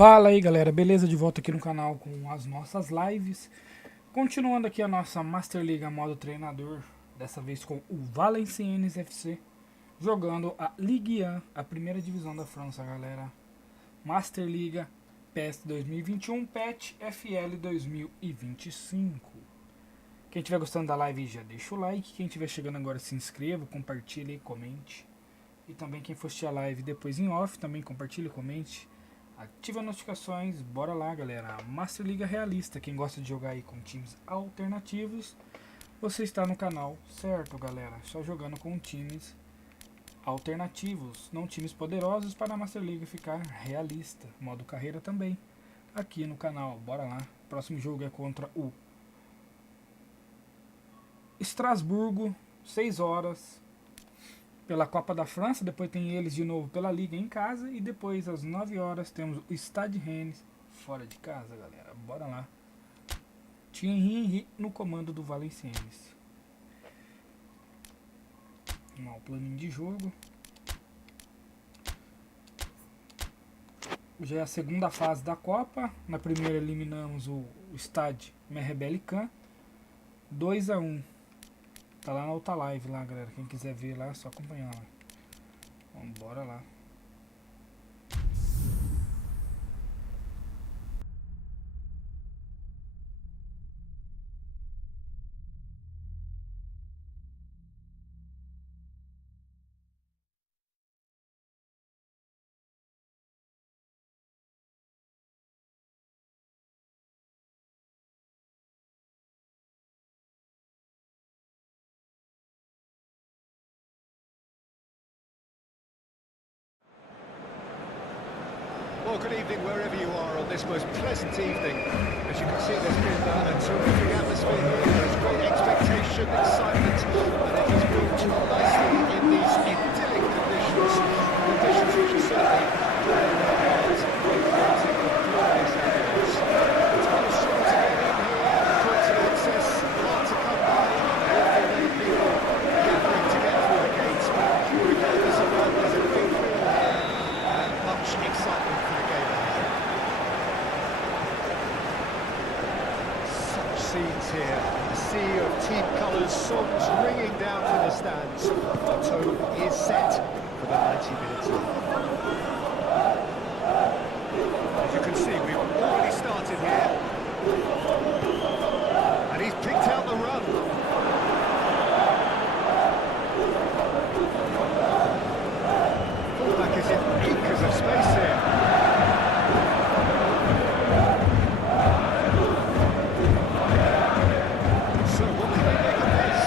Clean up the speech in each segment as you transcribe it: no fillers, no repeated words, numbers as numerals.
Fala aí galera, beleza? De volta aqui no canal com as nossas lives. Continuando aqui a nossa Master Liga modo treinador, dessa vez com o Valenciennes FC, jogando a Liga, a primeira divisão da França, galera. Master Liga PES 2021, PET FL 2025. Quem estiver gostando da live já deixa o like, quem estiver chegando agora se inscreva, compartilhe e comente. E também quem for assistir a live depois em off, também compartilhe e comente. Ativa as notificações, bora lá galera. Master Liga realista, quem gosta de jogar aí com times alternativos, você está no canal certo galera. Só jogando com times alternativos, não times poderosos, para a Master Liga ficar realista. Modo carreira também, aqui no canal, bora lá. Próximo jogo é contra o Estrasburgo, 6 horas. Pela Copa da França, depois tem eles de novo pela Liga em casa. E depois às 9 horas temos o Stade Rennes fora de casa, galera. Bora lá. Thierry no comando do Valenciennes. Vamos lá, o planinho de jogo. Já é a segunda fase da Copa. Na primeira eliminamos o Stade Merrebelican 2-1. Tá lá na outra live lá, galera. Quem quiser ver lá, é só acompanhar lá. Vamos bora lá. Well, good evening wherever you are on this most pleasant evening. As you can see, there's been a terrific atmosphere here. There's great expectation, excitement, and it has built nicely in these idyllic conditions. Conditions which are certainly playing their part in creating a glorious ambience. It's been a struggle to get in here, points of access, hard to come by, awful many people gathering to get through the gates. But regardless of that, there's a big feel here and much excitement for the game ahead. Such scenes here, a sea of team colours, songs ringing down from the stands. The tone is set for the 90 minutes. As you can see, we've already started here. And he's picked out the run. Fullback is in acres of space here. So what can they make of this?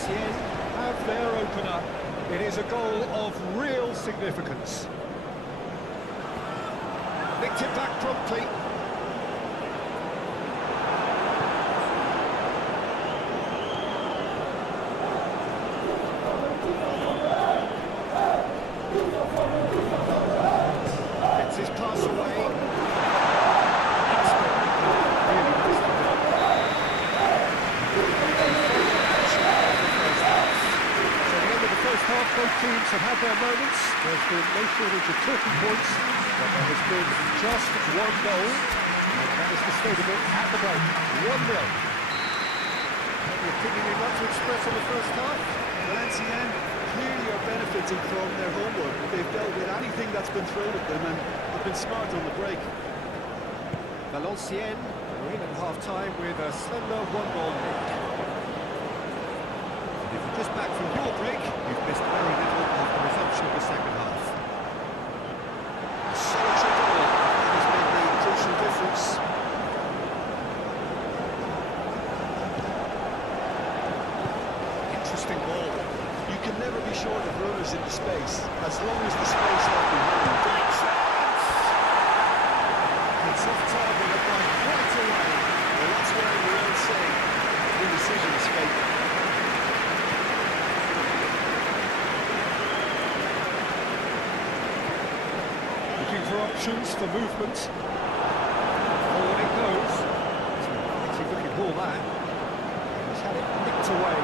Valenciennes have their opener. It is a goal of real significance. Nicked it back promptly. Gets his pass away. Both teams have had their moments. There's been no shortage of talking points, but there has been just one goal, and that is the state of it at the break. 1-0. Any opinion you'd like to express on the first half? Valenciennes clearly are benefiting from their homework. They've dealt with anything that's been thrown at them and have been smart on the break. Valenciennes are in at half-time with a slender 1-goal lead. If you're just back from your break, you've missed very little of the resumption of the second half. A solitary goal has made the crucial difference. Interesting ball. You can never be short of runners in the space, as long as the space is behind. Great chance! It's off target and by quite a way. Well, that's where we all say the decision is fatal. For options for movement. Forward it goes. It's a pretty looking ball that. He's had it nicked away.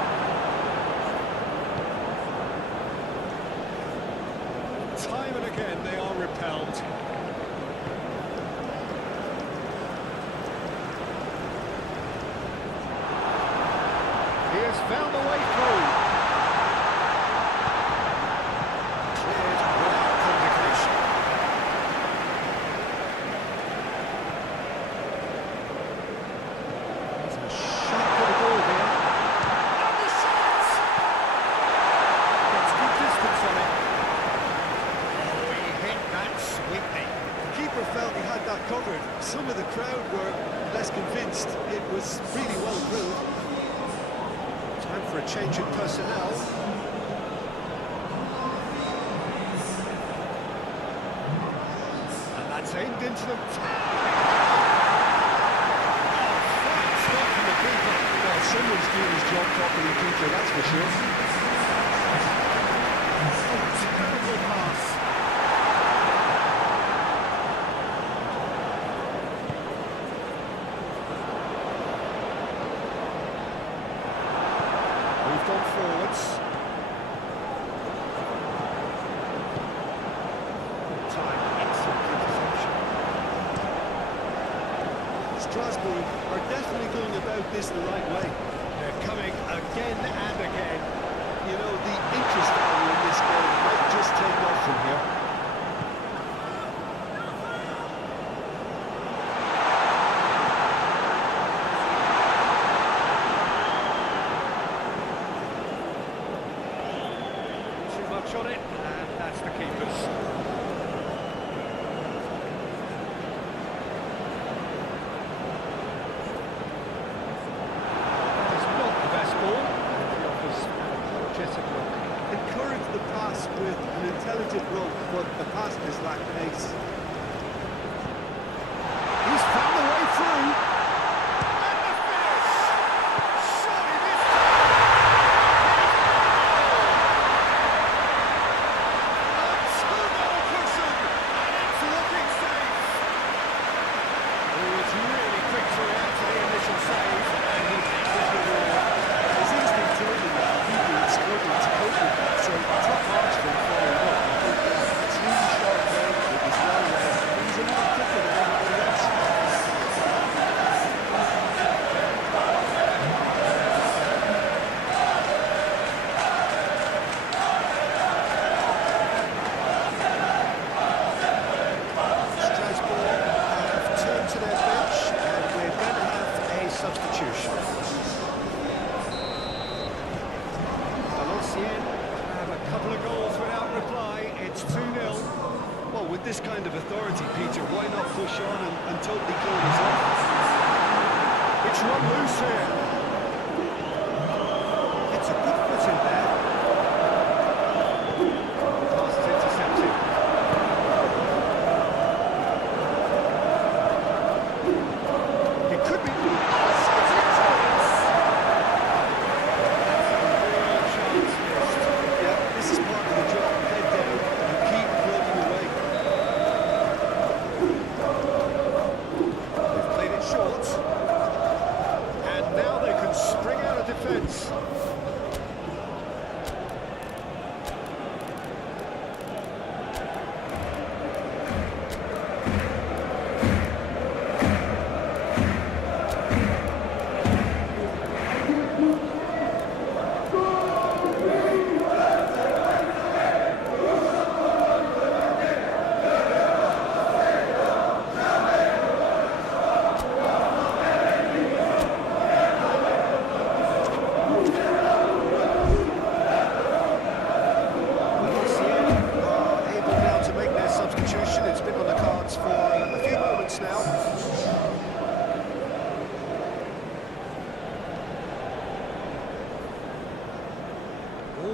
Time and again they are repelled. He has found a way through. Cleared without complication. Covered. Some of the crowd were less convinced. It was really well drilled. Time for a change in personnel. And that's aimed into the... Fine stop from the keeper. Well, someone's doing his job properly, Peter, that's for sure. Terrible pass. Gone forwards. Time, excellent interception. Strasbourg are definitely going about this the right way. They're coming again and again. You know, the interest value in this game might just take off from here. On it, and that's the keeper's. It's not the best ball, he offers an apologetic look. Encourage the pass with an intelligent run, but the pass just lacked pace. He's found the way through. And the finish! Surely this... this kind of authority, Peter, why not push on and totally kill this off? It's run loose here. It's a good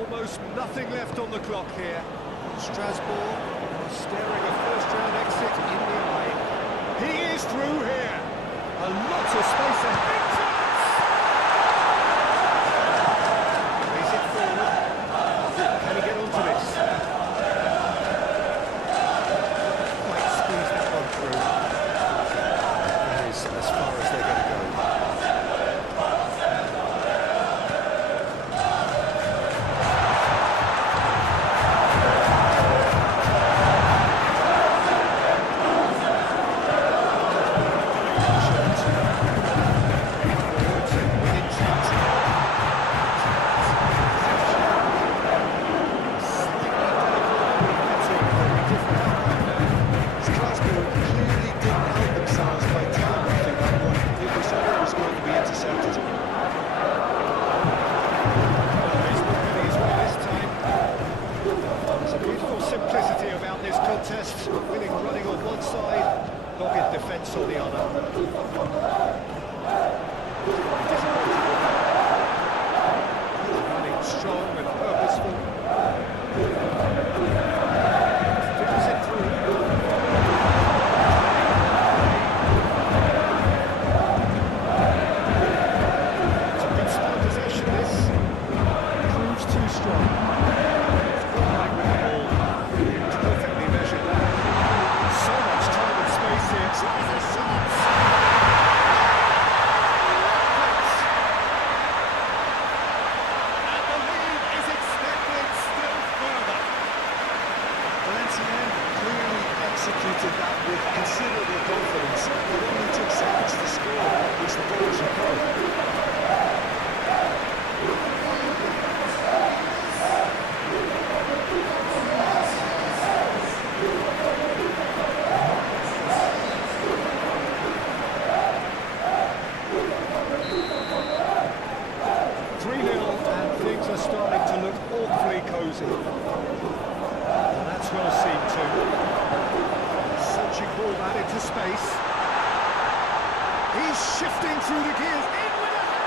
Almost nothing left on the clock here. Strasbourg are staring a first-round exit in the eye. He is through here. A lot of space ahead. Plays it forward. Can he get onto this? Quite squeeze that one through. That is as far as they're going to go. 3-0 and things are starting to look awfully cosy. And that's well seen too. Searching ball out into space. He's shifting through the gears. In with a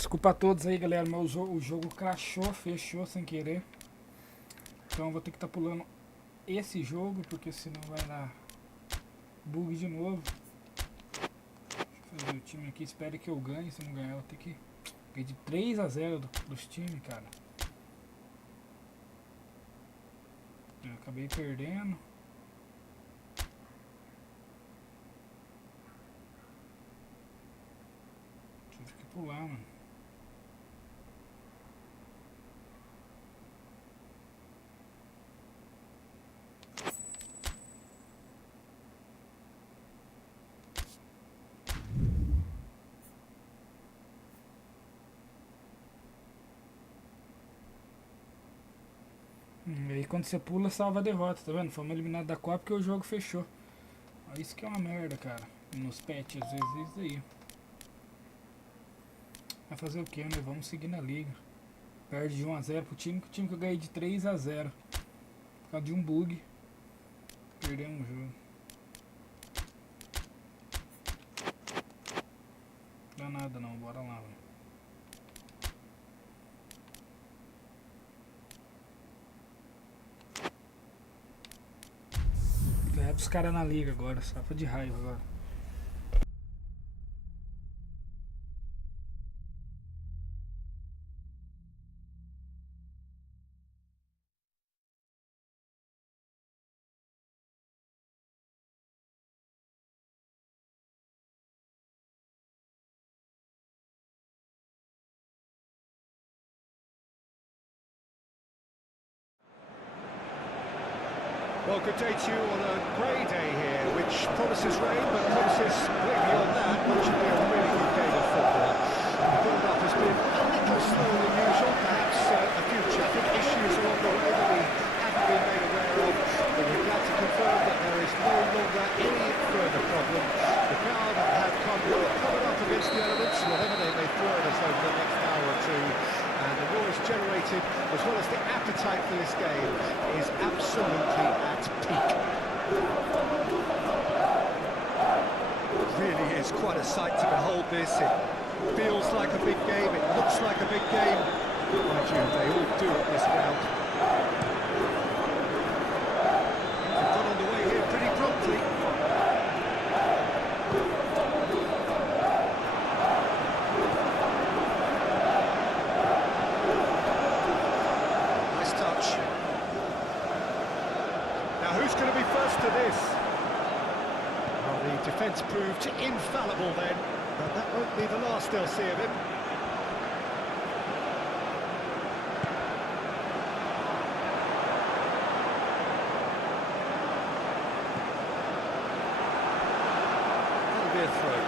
Desculpa a todos aí, galera, mas o jogo crashou, fechou sem querer. Então eu vou ter que estar pulando esse jogo, porque senão vai dar bug de novo. Deixa eu fazer o time aqui, espero que eu ganhe. Se não ganhar, eu vou ter que ganhar de 3-0 dos times, cara. Acabei perdendo. Tive que pular, mano. Aí quando você pula, salva a derrota, tá vendo? Fomos eliminados da Copa porque o jogo fechou. Isso que é uma merda, cara. Nos patches, às vezes, isso aí. Vai fazer o que, né? Vamos seguir na liga. Perde de 1 a 0 pro time, que o time que eu ganhei de 3 a 0. Por causa de um bug. Perdemos o jogo. Não dá nada não, bora lá, velho. Leva os caras na liga agora, safra de raiva agora. Well, good day to you on a grey day here, which promises rain, but promises way beyond that, what should be a really good game of football. The build-up has been a little slower than usual, perhaps a few traffic issues along the way that we haven't been made aware of, but we're glad to confirm that there is no longer any further problem. The crowd have come up against the elements, whatever they may throw at us over the next hour or two. And the noise generated, as well as the appetite for this game, is absolutely at peak. It really is quite a sight to behold this. It feels like a big game, it looks like a big game. Mind you, they all do at this round. They've got underway here pretty promptly. To this. Well, the defence proved infallible then, but that won't be the last they'll see of him. That'll be a throw.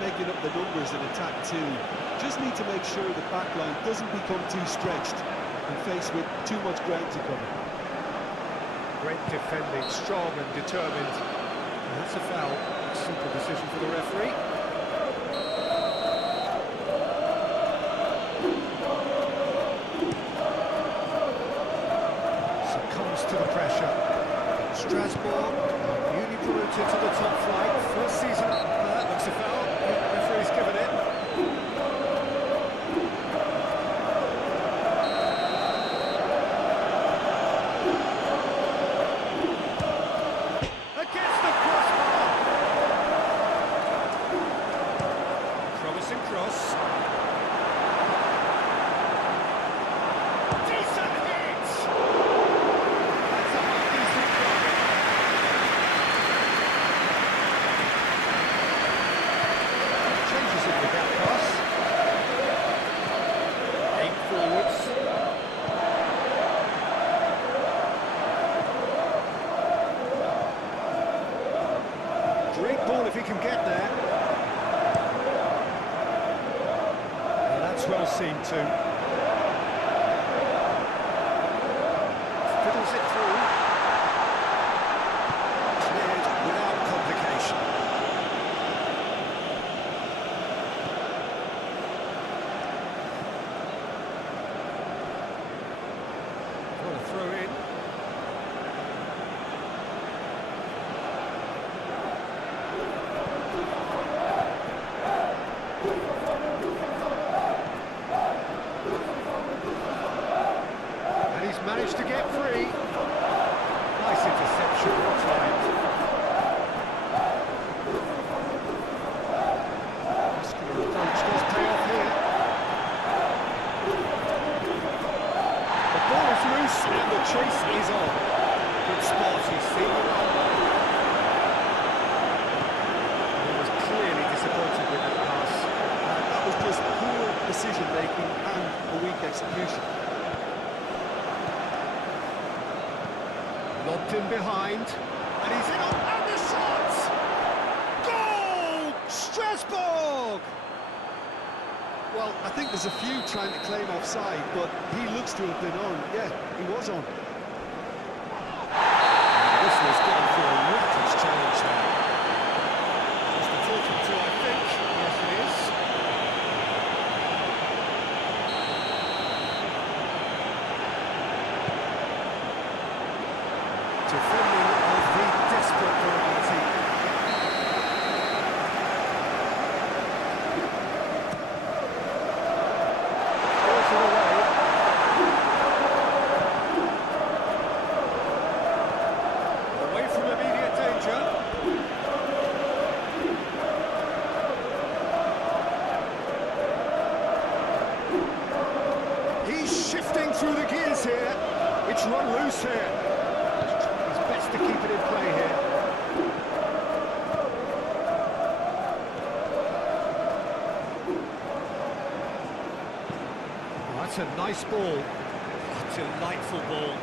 Making up the numbers in attack too. Just need to make sure the back line doesn't become too stretched and faced with too much ground to cover. Great defending, strong and determined. And that's a foul. Simple decision for the referee. Succumbs to the pressure. Strasbourg, newly promoted to the top flight. First season up. That looks a foul. Referee's given it. Against the crossbar. Promising cross. Decent hit. That's a half-decent try. Changes it with that pass. Aim forwards. Great ball if he can get there. And that's well seen too. Fiddles it through. Cleared without complication. decision-making and a weak execution. Lobbed in behind, and he's in on and the shot! Goal! Strasbourg! Well, I think there's a few trying to claim offside, but he looks to have been on. Yeah, he was on. This was going for a rapid change there. Just a talk or two, I think. Yes, it is. Defending of the desperate variety. Throws it away. Away from immediate danger. He's shifting through the gears here. It's run loose here. He's best to keep it in play here. Oh, that's a nice ball. Oh, delightful ball.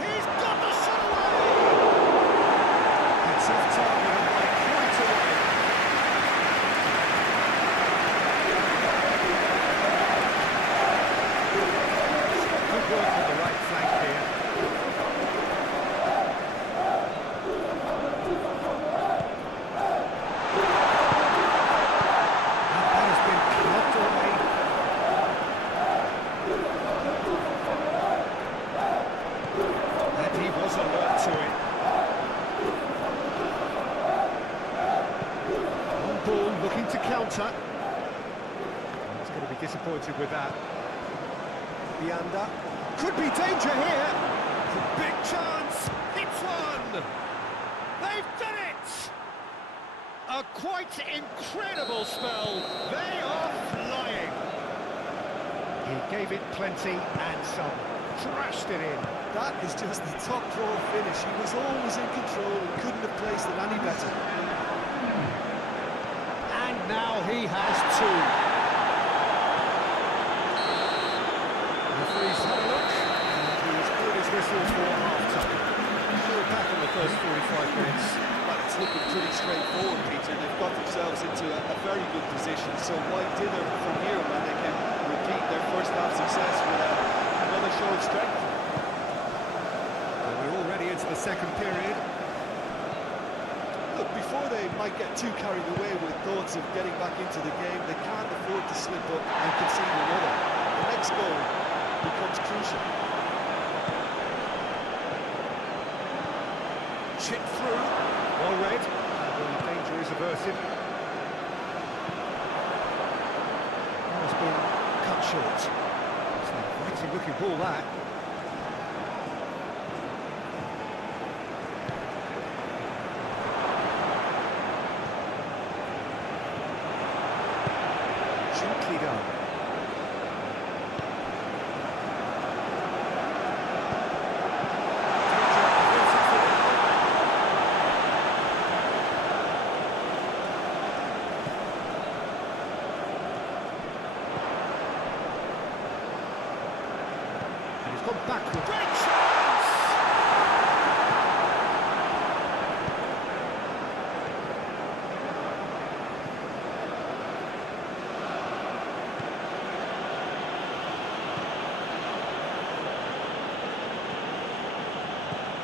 He's got the shot away! It's off target and by quite a way. Good work on the right flank here. That has been knocked away. And he was alert to it. On ball, looking to counter. He's going to be disappointed with that. Bianda. Could be danger here. It's a big chance. It's one. They've done it. A quite incredible spell. They are flying. He gave it plenty and some. Trashed it in. That is just the top drawer finish. He was always in control and couldn't have placed it any better. And now he has two. Referee's had a look, and he's put his whistle for half-time. Still back in the first 45 minutes. Well, it's looking pretty straightforward, Peter. They've got themselves into a very good position, so why dither from here when they can repeat their first half success with another show of strength? And we're already into the second period. Look, before they might get too carried away with thoughts of getting back into the game, they can't afford to slip up and concede another. The next goal becomes crucial. Chip through. Well read. And the danger is averted. That has been cut short. It's a mighty looking ball, that. Gently done. And he's gone backward. Great chance!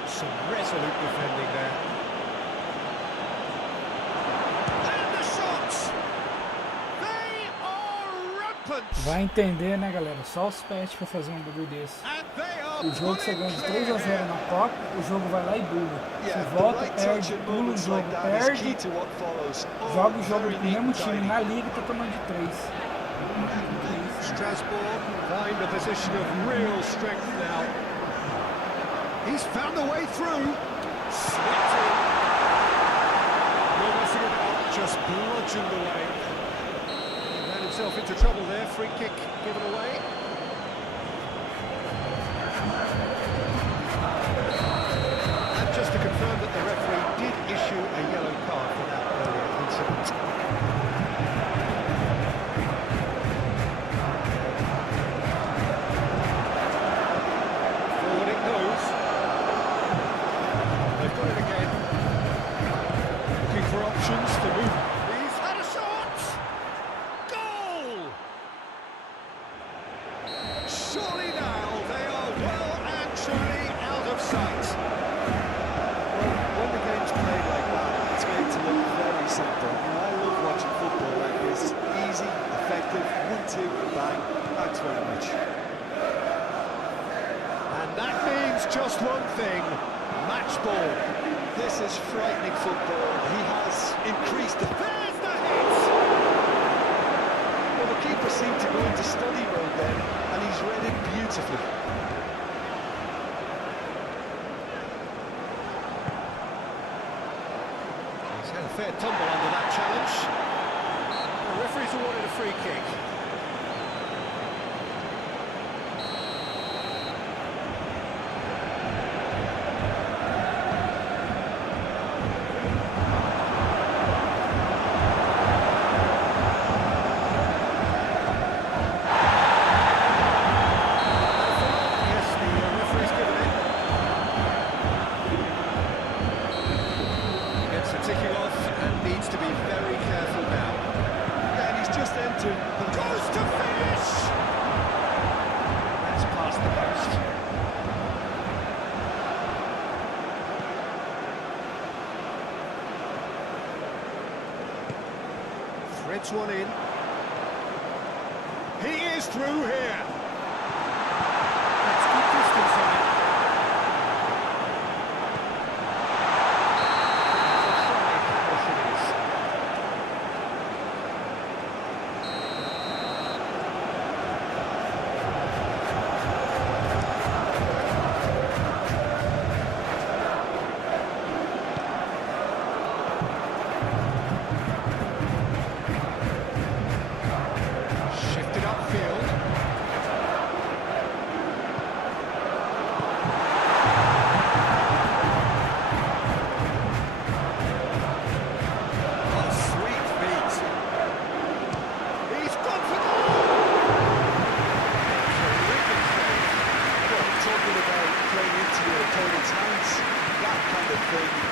Some resolute defending there. And the shots! They are rampant! Vai entender, né, galera? Só os pets pra fazer um bagulho desse. And they are O jogo você ganha de 3 a 0 na Copa, o jogo vai lá e bula. Yeah, Se the volta, right perde, touch in pula o moments jogo, like that is key perde, to what follows. joga o jogo Very com o neat mesmo and time tidy. na Liga e tá tomando de 3. Strasbourg find a position of real strength now. He's found a way through. Slipped in. No messing about, just bludgeoned away. He ran himself into trouble there. Free kick given away. And just to confirm that the referee did issue a yellow card for that earlier incident. pitch. And that means just one thing, match ball. This is frightening football. He has increased the... There's the hit! Well, the keeper seemed to go into study mode then, and he's read it beautifully. He's had a fair tumble under that challenge. The referee's awarded a free kick. Threads one in. He is through here. That's good distance on it.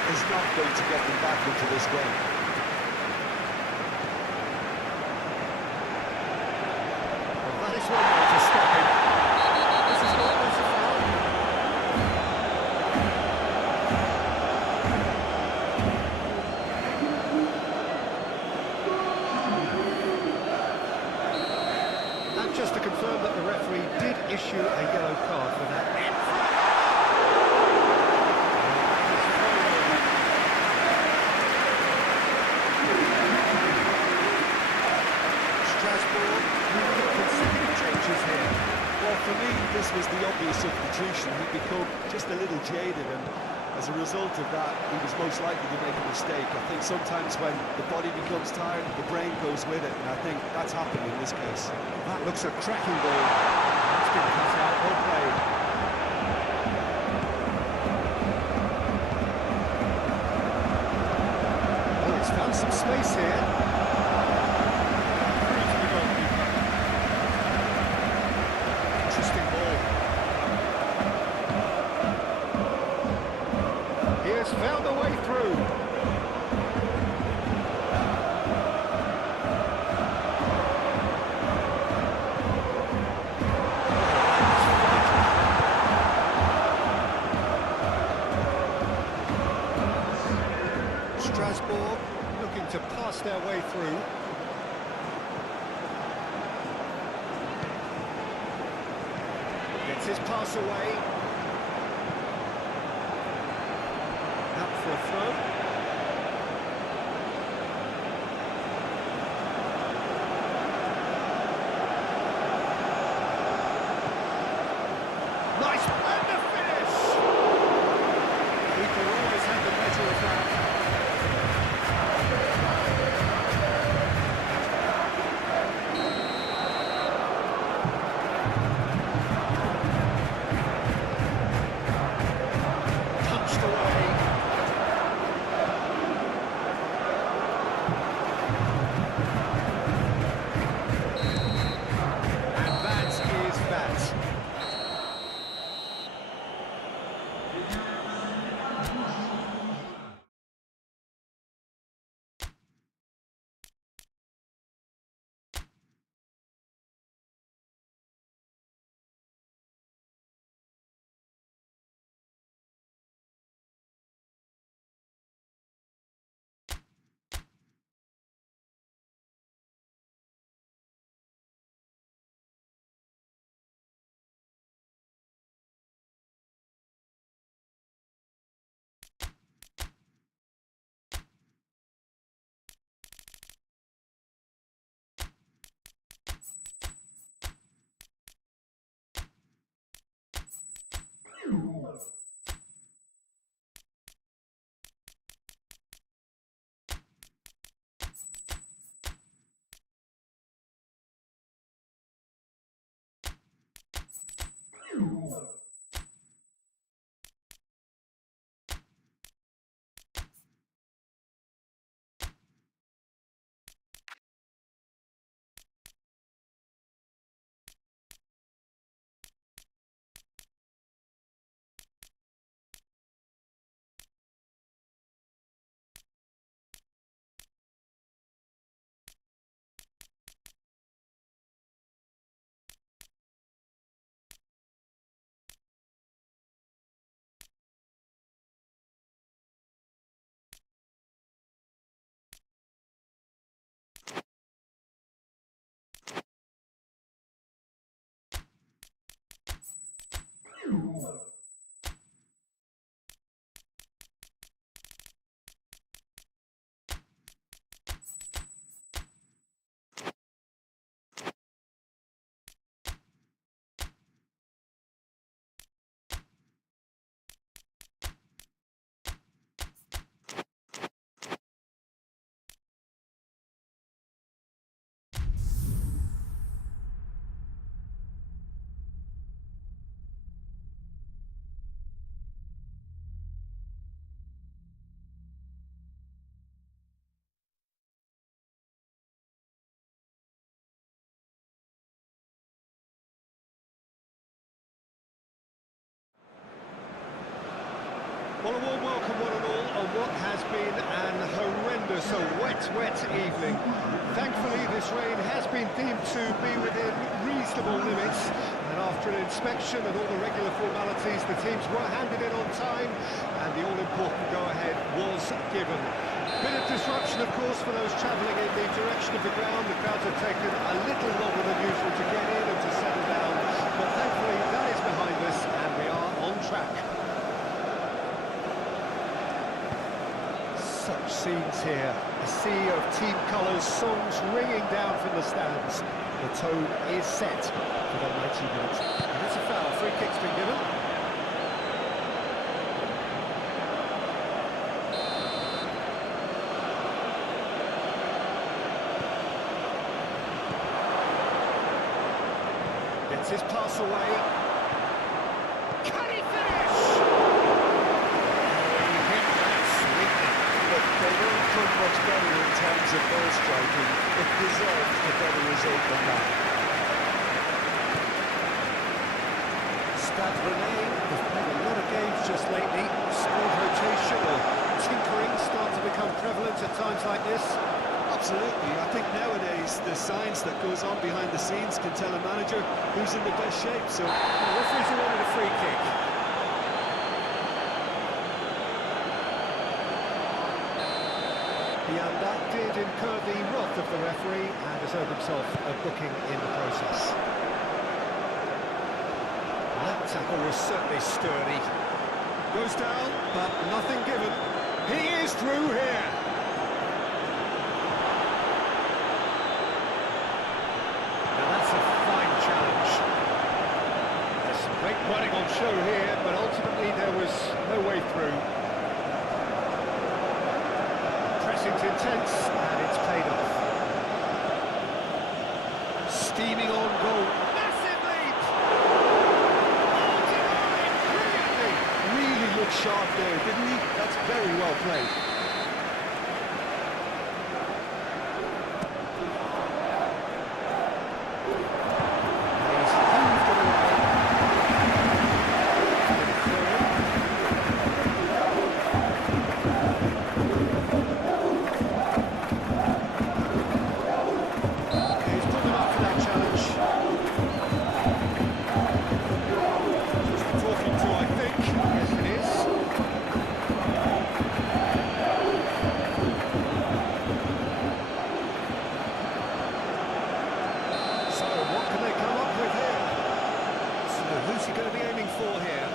Is not going to get them back into this game. Well, that is one way to stop him. This is not a foul. And just to confirm that the referee did issue a yellow card for that. Well, for me, this was the obvious substitution. He'd become just a little jaded, and as a result of that, he was most likely to make a mistake. I think sometimes when the body becomes tired, the brain goes with it, and I think that's happened in this case. That looks a cracking ball. It's been cut out, well played. Oh, it's found some space here. Found a way through. Strasbourg looking to pass their way through. Gets his pass away. For a throw. Nice and the finish! Keeper always had the better of that. Punched away. Well, a warm welcome one and all on what has been an horrendous, wet evening. Thankfully, this rain has been deemed to be within reasonable limits, and after an inspection and all the regular formalities, the teams were handed in on time, and the all-important go-ahead was given. Bit of disruption, of course, for those travelling in the direction of the ground. The crowds have taken a little longer than usual to get in and to settle down, but thankfully that is behind us, and we are on track. Such scenes here, a sea of team colours, songs ringing down from the stands. The tone is set for the 90 minutes. And it's a foul, free kick's been given. Gets his pass away. Can he finish? He hit that sweetly. They weren't done much better in terms of ball striking. It deserved a better result than that. Stade Rennais have played a lot of games just lately. Squad rotation or tinkering start to become prevalent at times like this. Absolutely. I think nowadays the science that goes on behind the scenes can tell a manager who's in the best shape. So The referee's awarded a free kick. And that did incur the wrath of the referee and has earned himself a booking in the process. That tackle was certainly sturdy. Goes down, but nothing given. He is through here. Now that's a fine challenge. There's some great running on show here, but ultimately there was no way through. Pressing's intense, and it's paid off. Steaming on goal. Massive lead! Oh, denied! Brilliantly! really looked sharp there, didn't he? That's very well played. He's heaved it away. He's good enough for that challenge. Just talking to, I think. Yes, it is. So, what can they come up with here? So, who's he going to be aiming for here?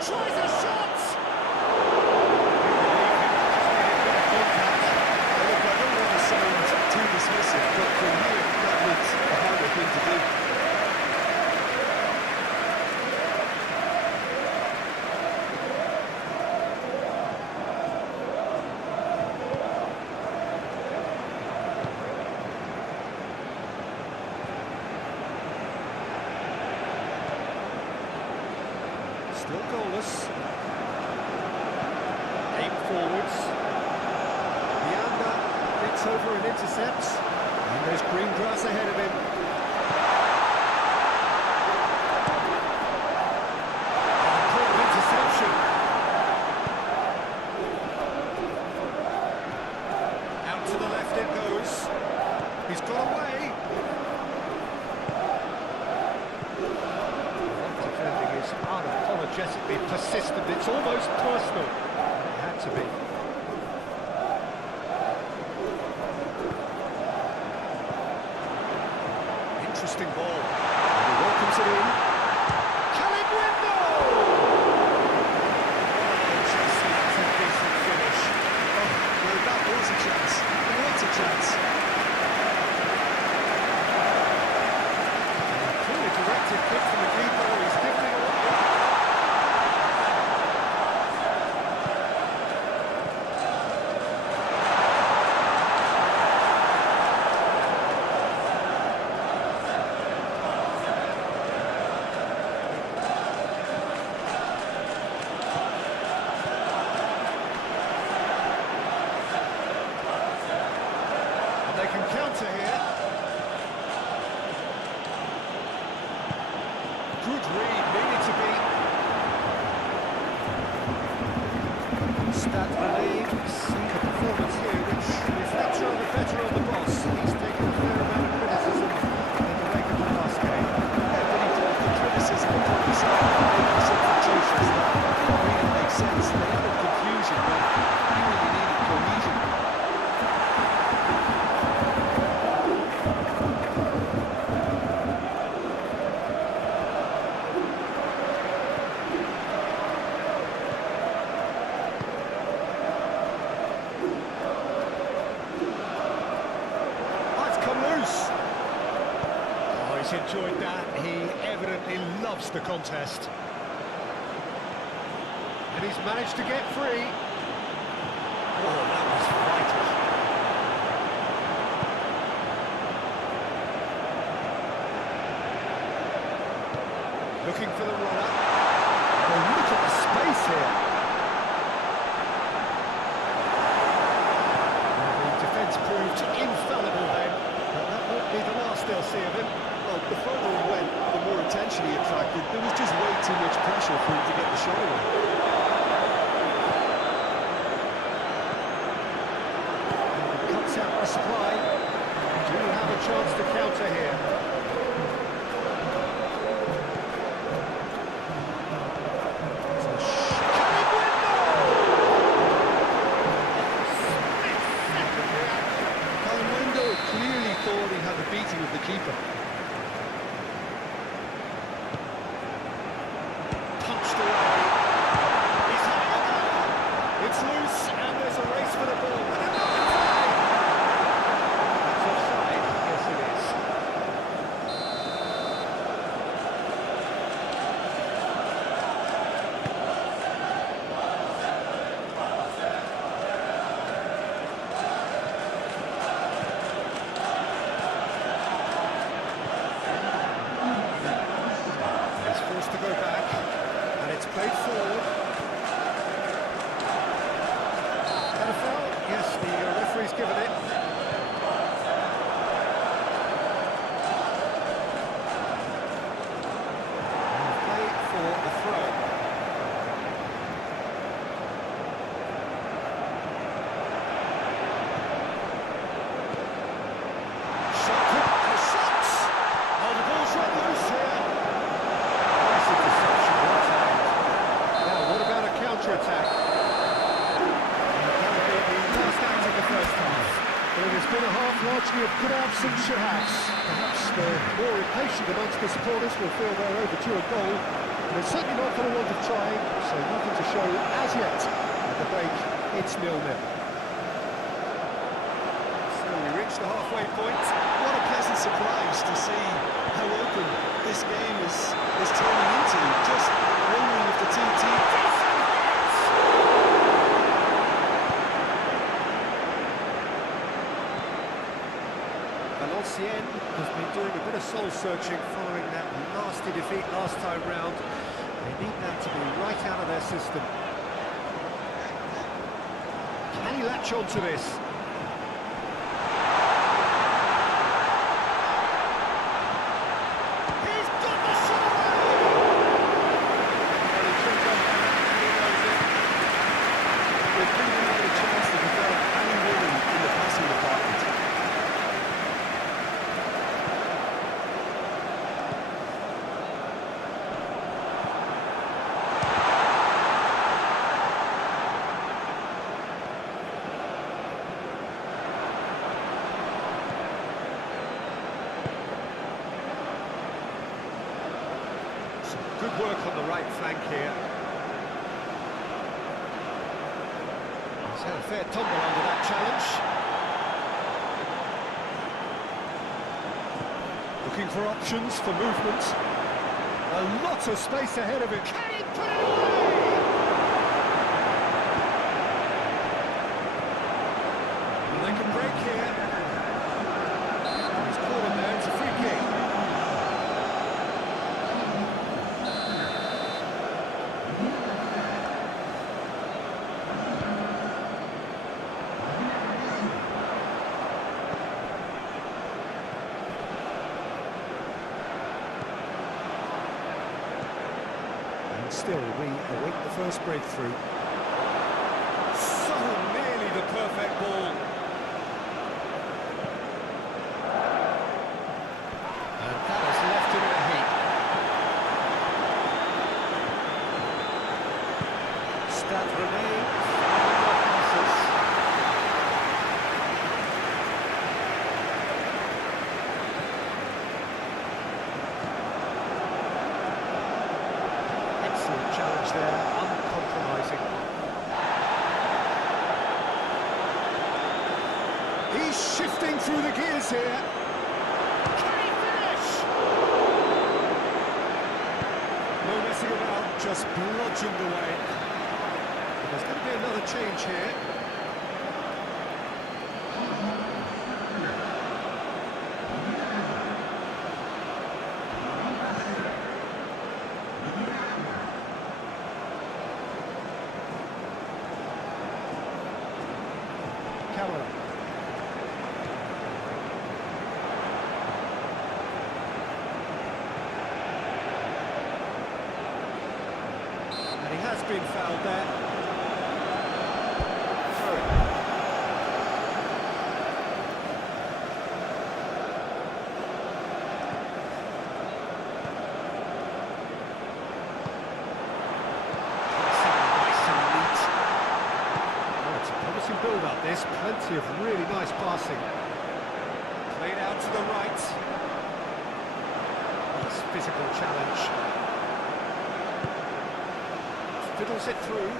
Tries a shot! Still goalless. Aim forwards. Leander gets over and intercepts. And there's green grass ahead of him. Important interception. Out to the left it goes. He's got away. Defending is unapologetically persistent. It's almost personal. It had to be. Interesting ball. And he welcomes it in. Can it win goal? Just that's a decent finish. Oh, well, that was a chance. What a chance. Clearly directed kick from the keeper. He's given it away. They can counter here. Good read, needed to be. Stat believes seeing a performance here which reflects rather better on the boss. He's taken a fair amount of criticism in the wake of the last game. Yeah, but he brought the criticism upon himself. Making some conclusions that didn't really make sense. They added confusion, but he really needed cohesion. Enjoyed that. He evidently loves the contest. And he's managed to get free. Oh, that was vital. Looking for the runner. Oh, look at the space here. Well, the defence proved infallible then, but that won't be the last they'll see of him. Well, the further he went, the more attention he attracted. There was just way too much pressure for him to get the shot away. Cuts out the supply. Do you have a chance to counter here? Can it win Calimundo clearly thought he had the beating of the keeper. Punched away. He's having a go. It's loose and there's a race for the ball. And another try. It's offside. Yes, it is. He's forced to go back, and it's played forward. And a foul? Yes, the referee's given it. And play for the throw. Shot, the shots! Oh, the ball's run loose here. Nice interception, well timed. Now, what about a counter-attack? That would be the last act of the first half. But it has been a half largely of good haves and should haves. Perhaps the more impatient amongst the supporters will feel they're overdue a goal. But it's certainly not for the want of trying, so nothing to show as yet. At the break, it's 0-0. So we reach the halfway point. What a pleasant surprise to see how open this game is turning into. Just wondering if the two teams... Valenciennes has been doing a bit of soul-searching following that nasty defeat last time round. They need that to be right out of their system. Can he latch on to this? He's got the shot away! Well, he took on that and he knows it. They've given him a chance to develop any rhythm in the passing department. Good work on the right flank here. He's had a fair tumble under that challenge. Looking for options for movement. A lot of space ahead of him. Can he put it away? Well, they can break here. He's caught him there. It's a free kick. Still, we await the first breakthrough. So nearly the perfect ball. And that has left him in a heap. Stade Rennais finding their passes. Excellent challenge there, uncompromising. He's shifting through the gears here. Can he finish? No messing about, just bludgeoned away. There's going to be another change here. And he has been fouled there. Through. Nice and neat. Oh, it's a promising build-up, this. Plenty of really nice passing. Played out to the right. Nice physical challenge. Fiddles it through,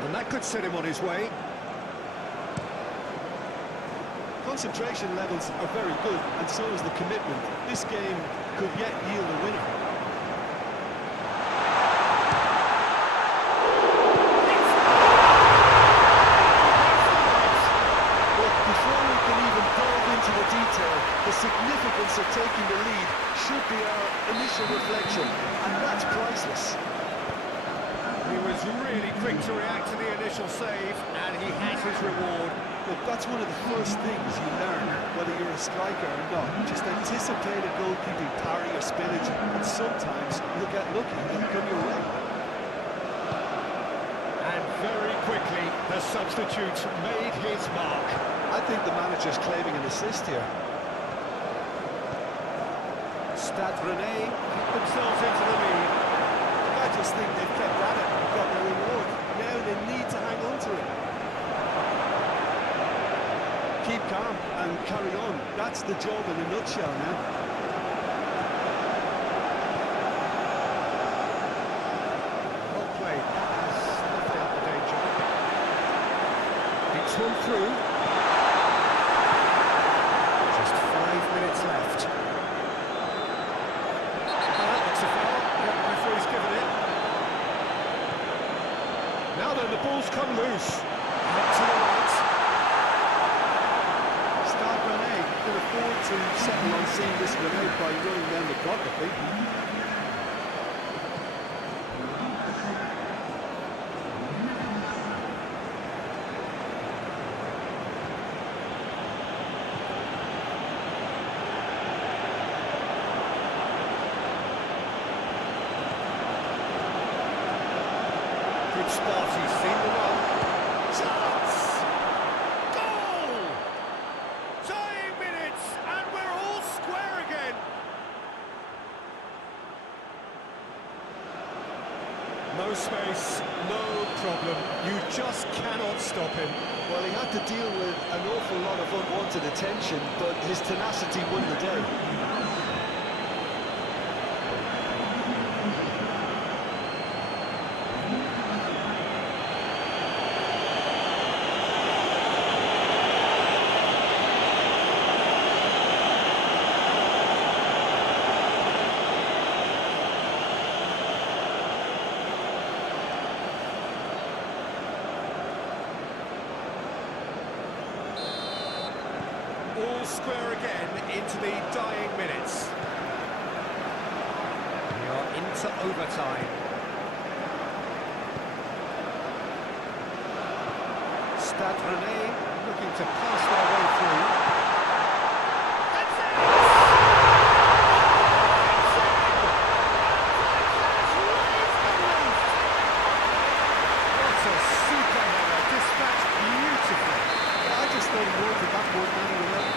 and that could set him on his way. Concentration levels are very good, and so is the commitment. This game could yet yield a winner. But before we can even delve into the detail, the significance of taking the lead should be our initial reflection, and that's priceless. He was really quick to react to the initial save, and he has his reward. Look, that's one of the first things you learn, whether you're a striker or not. Just anticipate a goalkeeping parry or spillage, and sometimes you'll get lucky and it'll come your way. And very quickly, the substitute made his mark. I think the manager's claiming an assist here. Stade Rennais keep themselves into the lead. I just think they've kept at it and got their reward. Now they need to hang on to it. Keep calm and carry on. That's the job in a nutshell now. Well played. Snuffed out the danger. Beats one through. Just 5 minutes left. That looks a foul. Yeah, referee's given it. Now then, the ball's come loose. Up to the right. Stade Rennais can afford to settle on seeing this one out by running down the clock, I think. good spot, he's seen the run. Chance! Goal! Dying minutes, and we're all square again. No space, no problem. You just cannot stop him. Well, he had to deal with an awful lot of unwanted attention, but his tenacity won the day. All square again into the dying minutes. We are into overtime. Stade Rennais looking to pass their way through. That's it! It's in! What a super header, dispatched beautifully. I just thought he wanted that more than anyone else.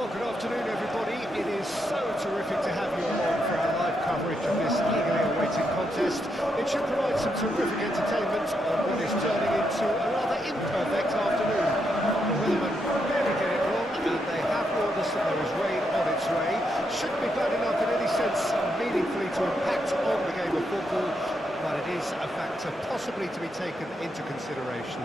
Well, good afternoon, everybody. It is so terrific to have you along for our live coverage of this eagerly awaited contest. It should provide some terrific entertainment on what is turning into a rather imperfect afternoon. The weathermen really get it wrong, and they have warned us that there is rain on its way. Shouldn't be bad enough in any sense meaningfully to impact on the game of football, but it is a factor possibly to be taken into consideration.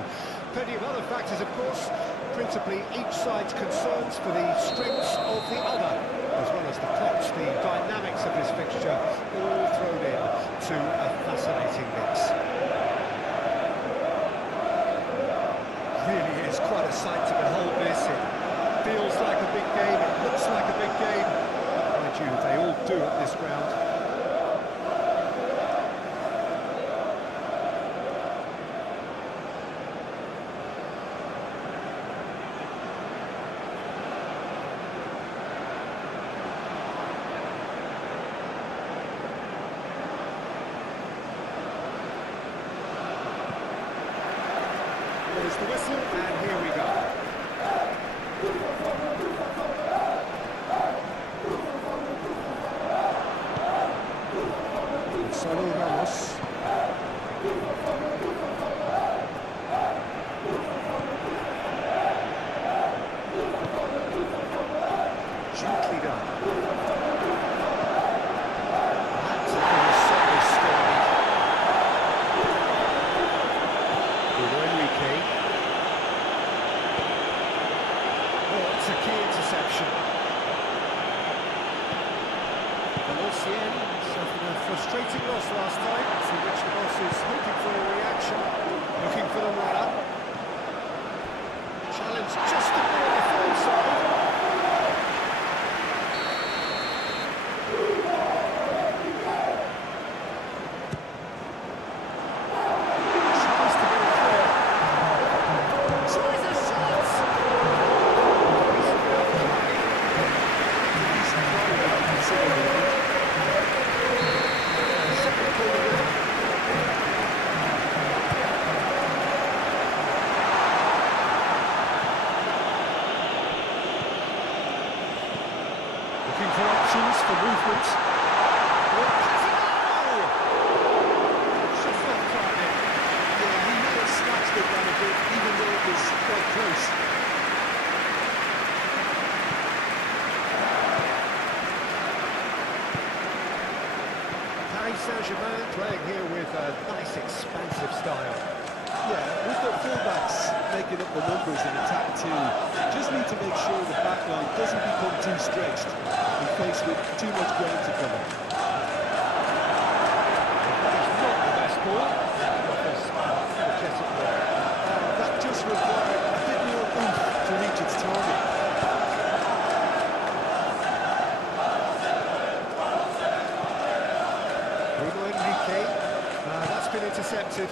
Plenty of other factors, of course, principally each side's concerns for the strengths of the other, as well as the clocks, the dynamics of this fixture, all thrown in to a fascinating mix. Really is quite a sight to behold this. It feels like a big game, it looks like a big game. Mind you, they all do at this ground. There's the whistle, and here we go. Gonzalo Ramos. Gently done. That's a very solid story. Enrique. It's a key interception. Valenciennes suffered a frustrating loss last time, for which the boss is hoping for a reaction, looking for the runner. Challenge just a bit on the forward side. Tries to get it clear. Tries a shot! Looking for options for movement. Oh, has it? Oh! Paris Saint-Germain playing here with a nice expansive style. Yeah, with their fullbacks making up the numbers in attack too, just need to make sure the back line doesn't become too stretched and faced with too much ground to cover. It's not the best ball. That just required a bit more oomph to reach its target. That's been intercepted.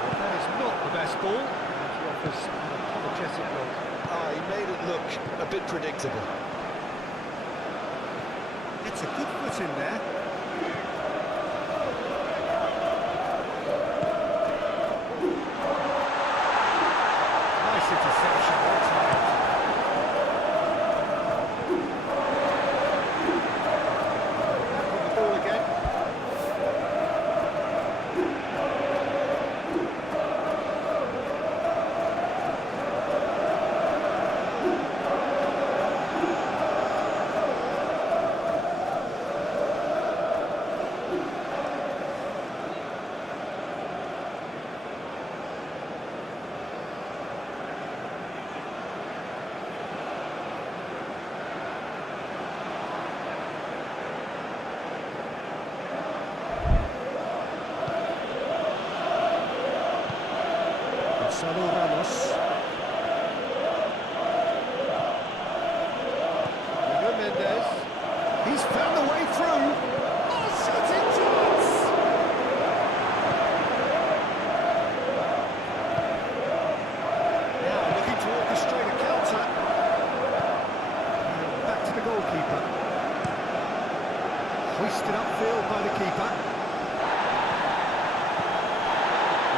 Well, that is not the best ball. And he offers an apologetic look. He made it look a bit predictable. It's a good foot in there. Nice interception, well timed. He's found the way through. Oh, shooting chance! Now looking to orchestrate a counter. And back to the goalkeeper. Hoisted upfield by the keeper.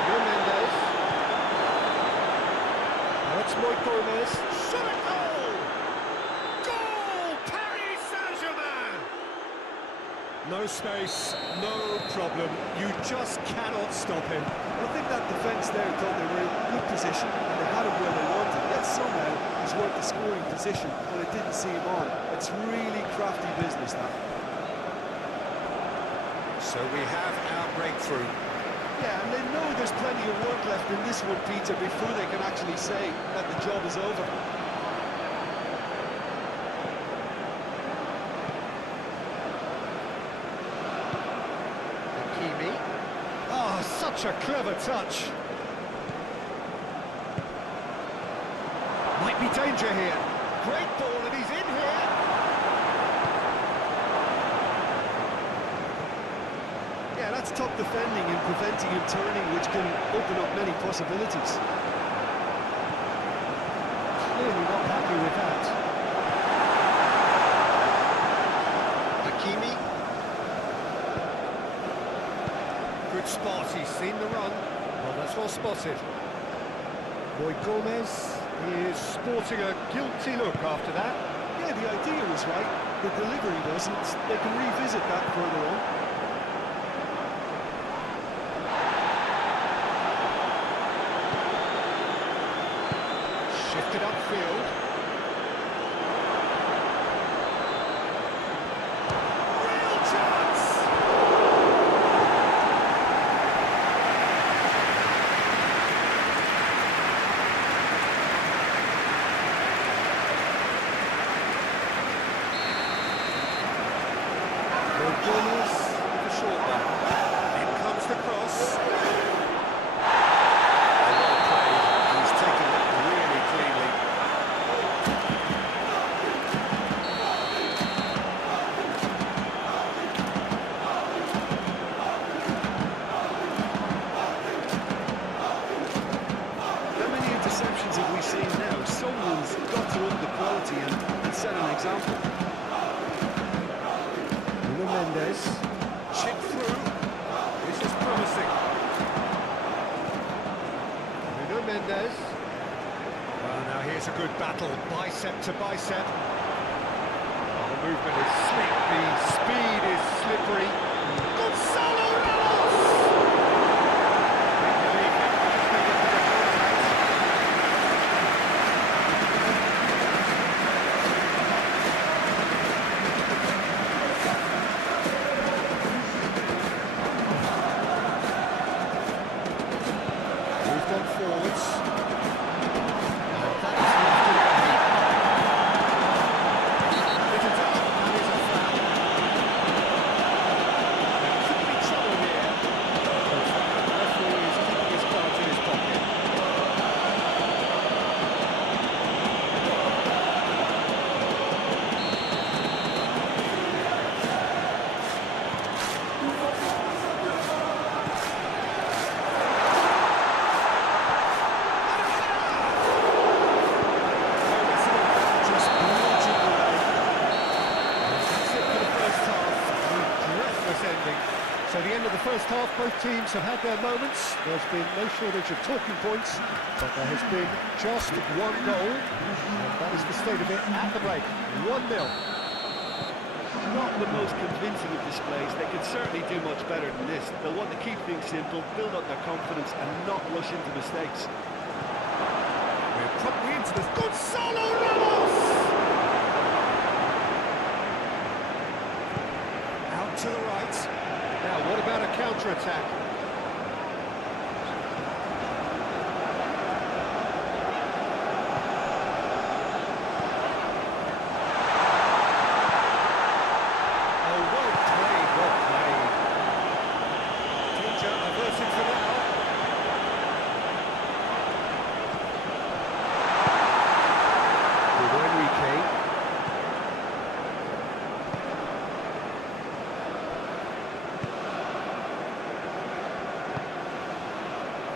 Mendes. Now it's Moy Gomez. Shot a goal! No space, no problem. You just cannot stop him. I think that defence there thought they were in good position and they had him where they wanted, yet somehow he's worked the scoring position when it didn't see him on. It's really crafty business, that. So we have our breakthrough. Yeah, and they know there's plenty of work left in this one, Peter, before they can actually say that the job is over. Oh, such a clever touch. Might be danger here. Great ball and he's in here. Yeah, that's top defending and preventing him turning, which can open up many possibilities. Clearly not happy with that. Hakimi. Good spot, he's seen the run. Well, that's well spotted. Moy Gomez is sporting a guilty look after that. Yeah, the idea was right, the delivery wasn't. They can revisit that further on. Shifted upfield. Real chance! Gomez with a short one. In comes the cross. Well played. He's taken that really cleanly. How many interceptions have we seen now? Someone's got to up the quality and set an example. Mendes, chip through. This is promising. Mendes. Well, now here's a good battle, bicep to bicep. Oh, the movement is slick, the speed is slippery. Gonzalo Ramos! Make believe it, just need a bit of contact. of the first half, both teams have had their moments. There's been no shortage of talking points, but there has been just one goal, and that is the state of it at the break. 1-0. Not the most convincing of displays. They could certainly do much better than this. They'll want to keep things simple, build up their confidence, and not rush into mistakes. We're promptly into this. Gonzalo Ramos! Out to the right. Now, what about a counter-attack? Oh, well played, well played. Danger averted for now. With Enrique.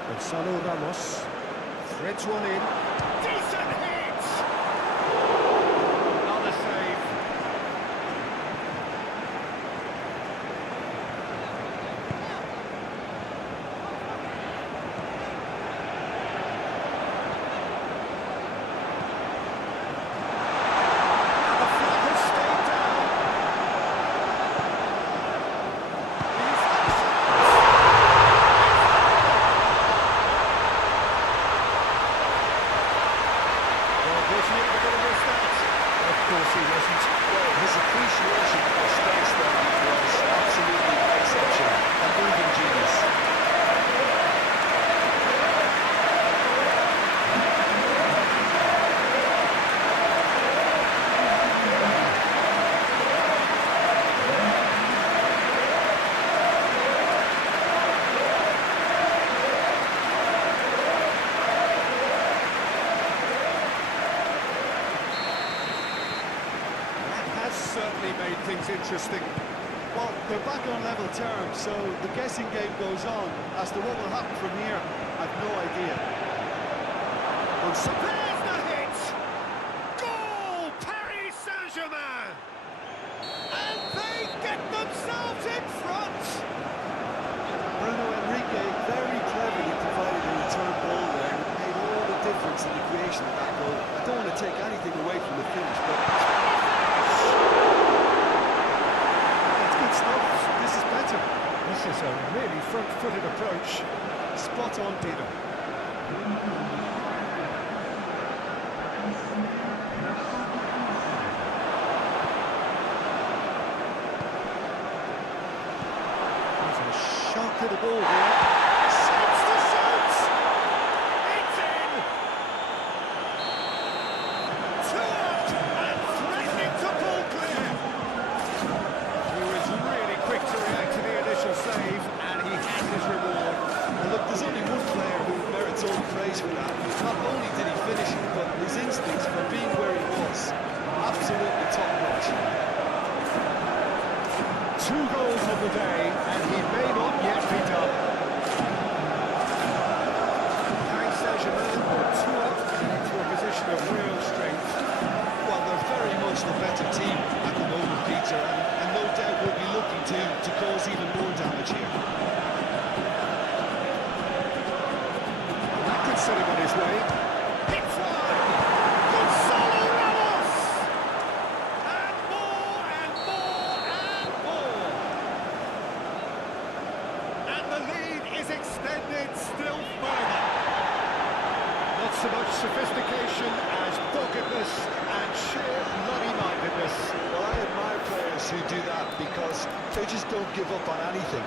Gonzalo Ramos threads one in. Decent hit! Another save. The flag has stayed down. Was he ever going to miss that? Of course he wasn't. Well, his appreciation for space there was absolutely exceptional. A moving genius. That has certainly made things interesting. Well, they're back on level terms, so the guessing game goes on. As to what will happen from here, I've no idea. There's the hit! Goal! Paris Saint-Germain! And they get themselves in front! Bruno Enrique very cleverly provided a return ball there, and it made all the difference in the creation of that goal. I don't want to take anything away from the finish, but that's good stuff. This is better. This is a really front-footed approach. Spot on, Peter. There's a shock of the ball here. Shoots the shoot! It's in! Two out and threatening to pull clear. He was really quick to react to the initial save, and he had his reward. Well, look, there's only one player who merits all praise for that. Not only did he finish it, but his instincts for being where he was, absolutely top-notch. 2 goals on the day, and he may not yet be done. Paris Saint-Germain are 2 up and into a position of real strength. Well, they're very much the better team at the moment, Peter, and no doubt will be looking to cause even more damage here. That could set him on his way. Hits one! Gonzalo Ramos! And more and more and more! And the lead is extended still further. Not so much sophistication as doggedness and sheer bloody-mindedness. Well, I admire players who do that because they just don't give up on anything.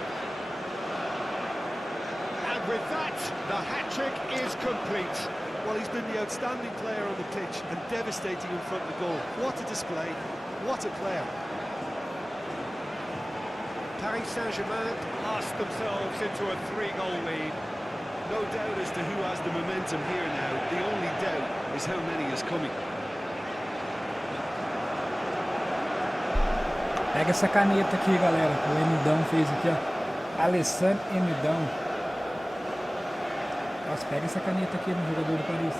And with that, the hat-trick is complete. Well, he's been the outstanding player on the pitch and devastating in front of the goal. What a display, what a player. Paris Saint-Germain asked themselves into a 3-goal lead. No doubt as to who has the momentum here now. The only doubt is how many is coming. Pega essa caneta aqui, galera. O Emidão fez aqui, ó. Alessandro Emidão. Nossa, pega essa caneta aqui no jogador do Paris.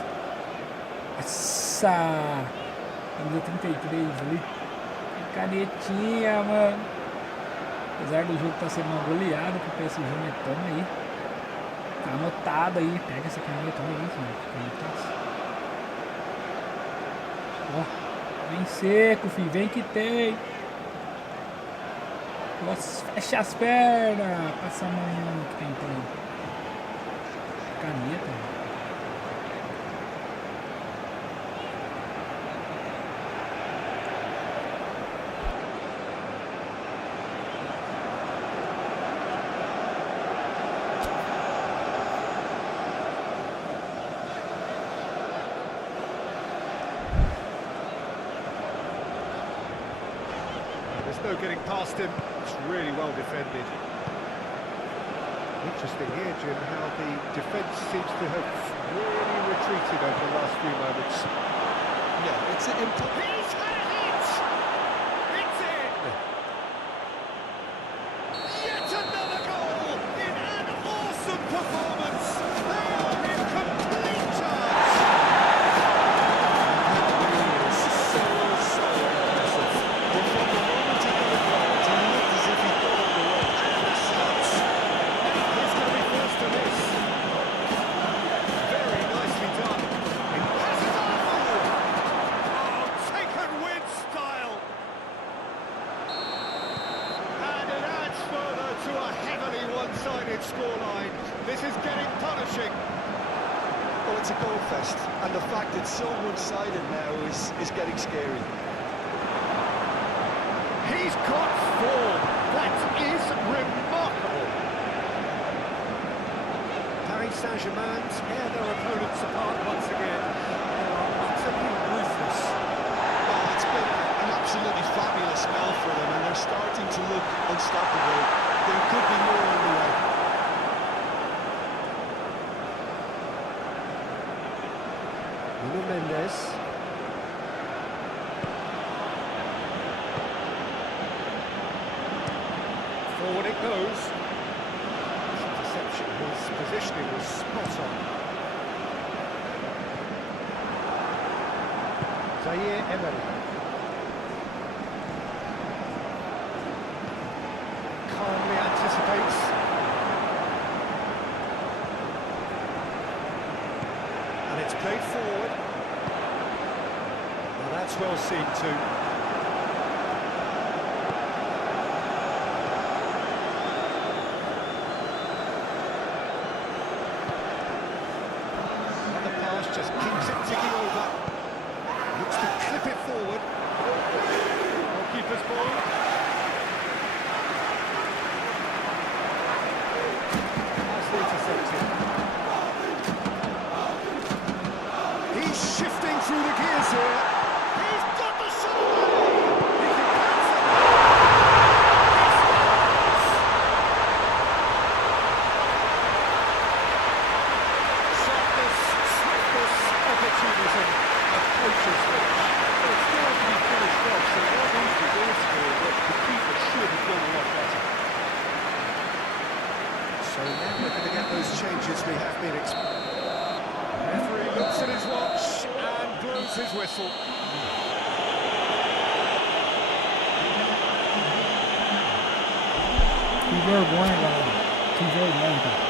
Nossa! Camisa 33 ali. Canetinha, mano. Apesar do jogo estar sendo uma goleada pro PSG, metamos aí. Tá anotado aí. Pega essa caneta aí, mano. Ó, vem seco, filho. Vem que tem. Nossa, fecha as pernas. Passa a mão que tem então. Caneta. There's no getting past him. It's really well defended. Interesting here, Jim, how the defence seems to have really retreated over the last few moments. Yeah, it's important. He's had a hit! It's in! Yet another goal in an awesome performance! They are in complete charge! That is so impressive. But from the moment he got involved, he looked as if he thought of the right. And the shot! He's going to be first to this. Very nicely done. It passes on! Oh, taken with style! And it adds further to a heavily one-sided scoreline. This is getting punishing. Oh, it's a goal fest, and the fact it's so one-sided now is getting scary. He's got form. That is remarkable. Paris Saint-Germain tear their opponents apart once again. They are utterly ruthless. Well, it's been an absolutely fabulous spell for them, and they're starting to look unstoppable. There could be more on the way. Nuno Mendes. Forward it goes. His interception, his positioning was spot on. Zaire Emery. Calmly anticipates. And it's played forward. Well, that's well seen too. And the pass just keeps it ticking over. Looks to clip it forward. Goalkeeper's ball. Nicely intercepted. He's shifting through the gears here. He's got the shot away. He can pass it. Sharpness, swiftness, opportunism, a coach's touch. But it's still to be finished off, so well done for goal scorer, but the keeper should have done a lot better. So now we're going to get those changes we have been expecting. Referee looks at his watch and blows his whistle. Que vergonha, galera. Que vergonha, cara.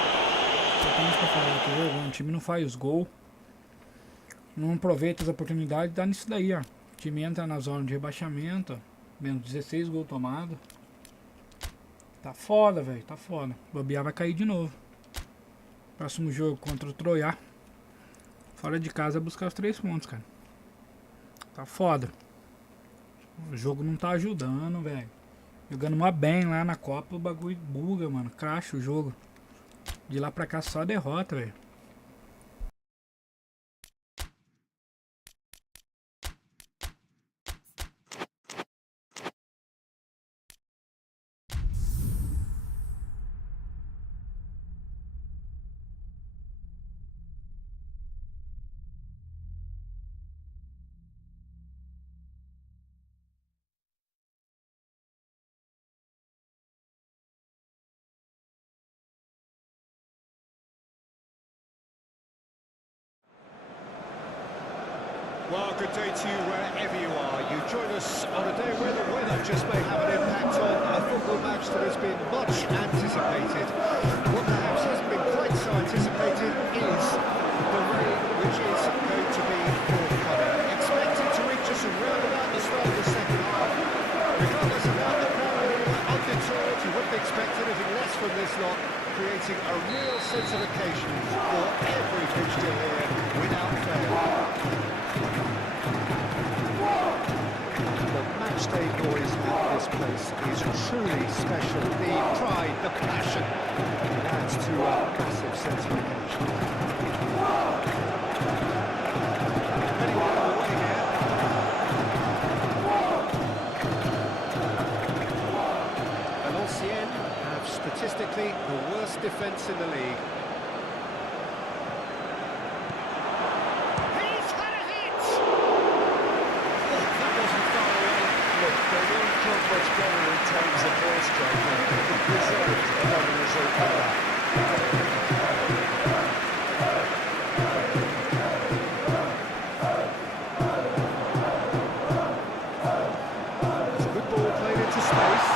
Só tem isso pra falar, que vergonha. O time não faz gol. Não aproveita as oportunidades, dá nisso daí, ó. O time entra na zona de rebaixamento, ó. Menos 16 gols tomados. Tá foda, velho. Tá foda. O Bobear vai cair de novo. Próximo jogo contra o Troyes. Fora de casa buscar os 3 pontos, cara. Tá foda. O jogo não tá ajudando, velho. Jogando mó bem lá na Copa, o bagulho buga, mano. Cracha o jogo. De lá pra cá só derrota, velho. Well, good day to you wherever you are. You join us on a day where the weather just may have an impact on a football football match that has been much anticipated. What perhaps hasn't been quite so anticipated is the rain which is going to be forthcoming. Expected to reach us around about the start of the second half. Regardless of how the crowd are undeterred, you wouldn't expect anything less from this lot, creating a real sense of occasion for every fixture here without fail. The matchday noise at this place is truly special. The pride, the passion adds to a massive sense of occasion. Anyone on the way here? Valenciennes have statistically the worst defence in the league. He's had a hit! Oh, that wasn't far away. Look, they don't come much better in terms of ball striking. It deserved a better result than that. It's a good ball played into space.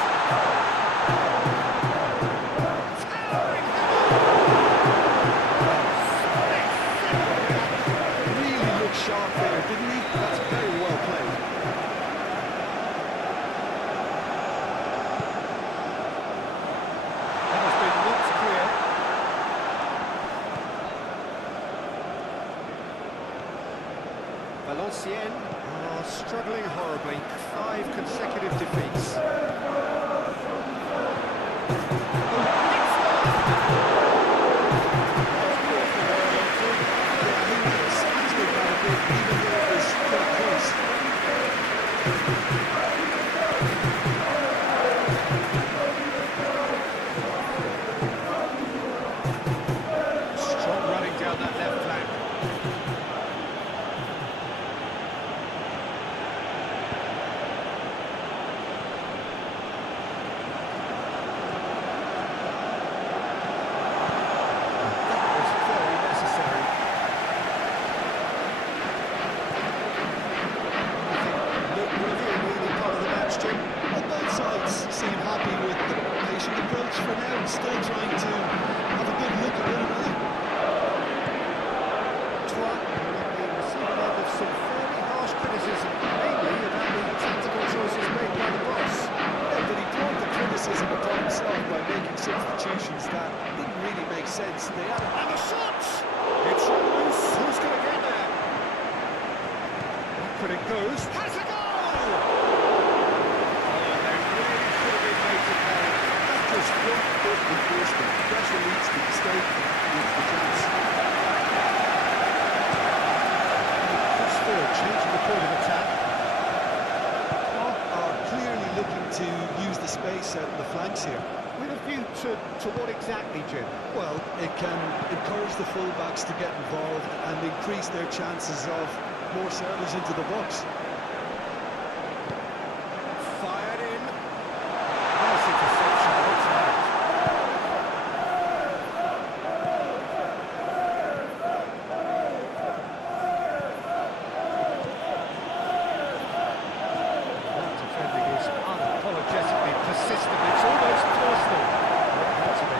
Really looked sharp there, didn't he? That's very well played. That has been knocked clear. Valenciennes are struggling horribly. 5 consecutive defeats. Strong running down that left flank. That was very necessary. Noteworthy and really part of the match, Jim. Well, both sides seem happy with the patient approach for now, still trying to have a good look at one another. Twan on the receiving end of some fairly harsh criticism, mainly about the tactical choices made by the boss. Yeah, but he brought the criticism upon himself by making substitutions that didn't really make sense. They had And the shot! It's loose. Who's going to get there? But it goes. Has a goal! Oh, they really should have been made to pay. just one foot reversed them. Pressure leads to mistake with the chance. Cross forward, changing the point of attack. Are clearly looking to use the space out in the flanks here. With a view to what exactly, Jim? Well, it can encourage the full-backs to get involved and increase their chances of more servers into the box. Fired in. Nice interception, what's that? That defending is unapologetically persistent. It's almost personal. It had to be.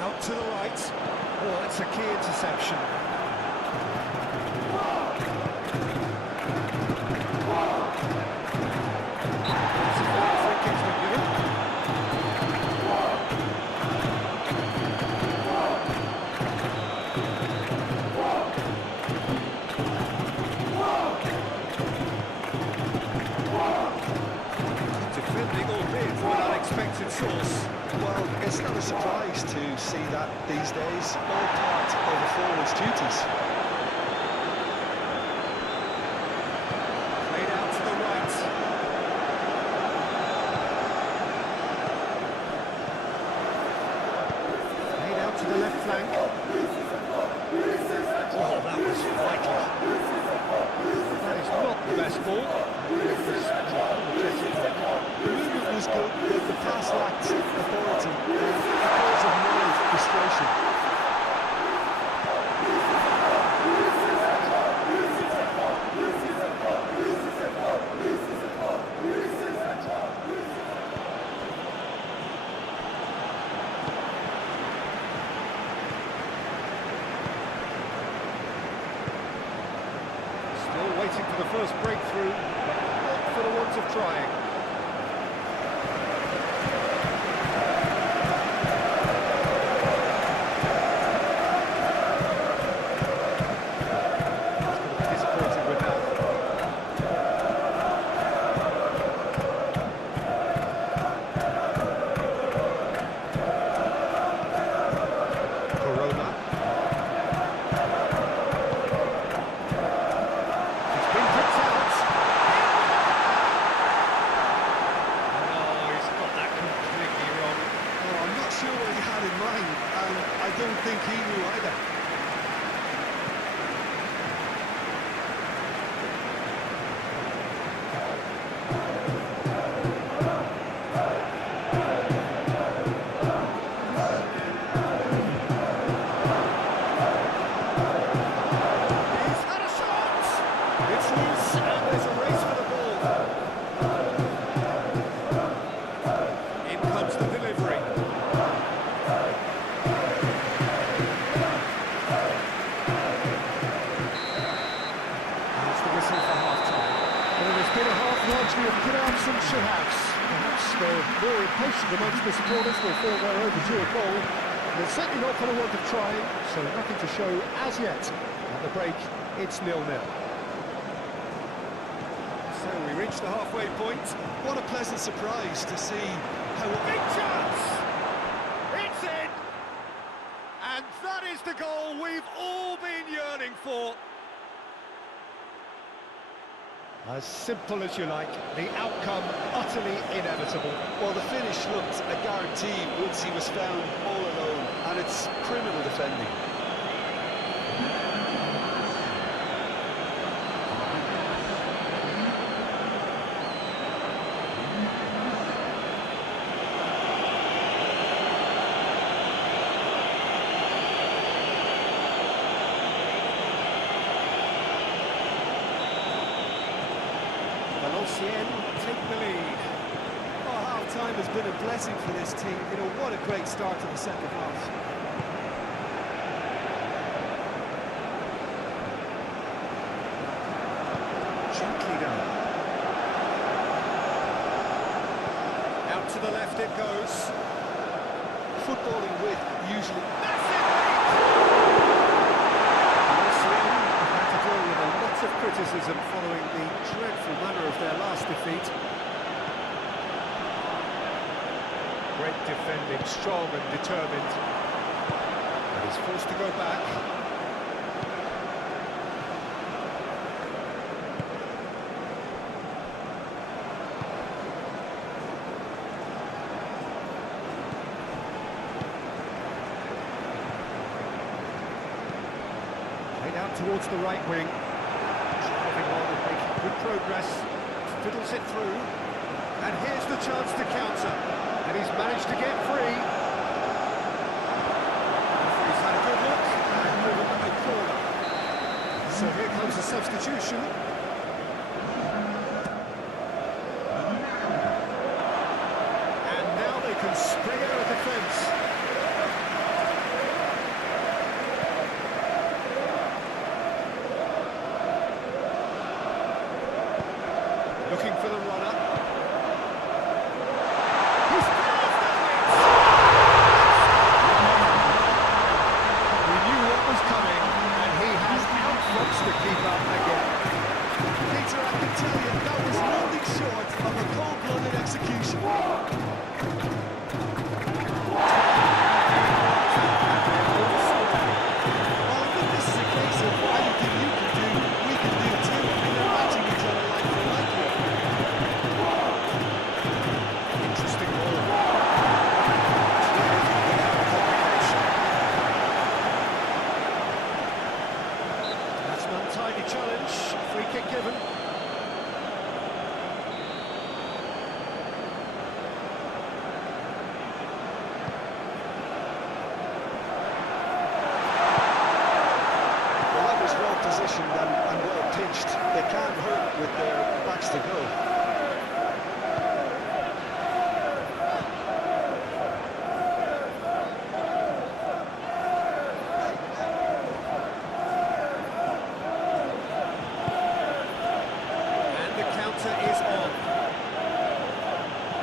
Out to the right. Oh, that's a key interception. That's a free kick's been given. Defending, albeit from an unexpected source. Well, it's not a surprise to see that these days, all part of a forward's duties. Played out to the right. Played out to the left flank. Oh, that was vital. That is not the best ball. It was good, but the pass lacked authority. Cause of mild frustration. Still waiting for the first breakthrough, but not for the want of trying. Disappointed with that. Corona. It's been picked out. No, he's got that completely wrong. Oh, I'm not sure what he had in mind, and I don't think he knew either. He's had a shot! It's loose, and there's a race for the ball. In comes the delivery. That's the whistle for half-time. Well, it's been a half largely of good-arms and should-haves. Perhaps the more impatient amongst the supporters will feel they're overdue a goal. They're certainly not for the want of trying, so nothing to show as yet. At the break, it's 0-0. So we reach the halfway point. What a pleasant surprise to see how... Big chance! It's in! And that is the goal we've all been yearning for. As simple as you like, the outcome utterly inevitable. Well, the finish looked a guarantee once he was found all alone, and it's criminal defending. Valenciennes take the lead. Oh, half-time has been a blessing for this team. You know, what a great start to the second half. Gently done. Out to the left it goes. Footballing with usually... Valenciennes have had to deal with a lot of criticism following the dreadful manner of their last defeat. Great defending, strong and determined. And he's forced to go back. Played out towards the right wing. Driving on and making good progress. Fiddles it through. And here's the chance to counter. And he's managed to get free. Referee's had a good look and given them a corner. So here comes the substitution. And now they can spring out of defence. Looking for the runner. He's carved at it! We knew what was coming, and he has outfoxed the keeper again. Peter, I can tell you, that was nothing short of a cold-blooded execution. Well, I think this is a case of anything you can do, we can do too. I mean, they're matching each other like for like here. Interesting ball. That's an untidy challenge. Free kick given. can hurt with their backs to goal. And the counter is on.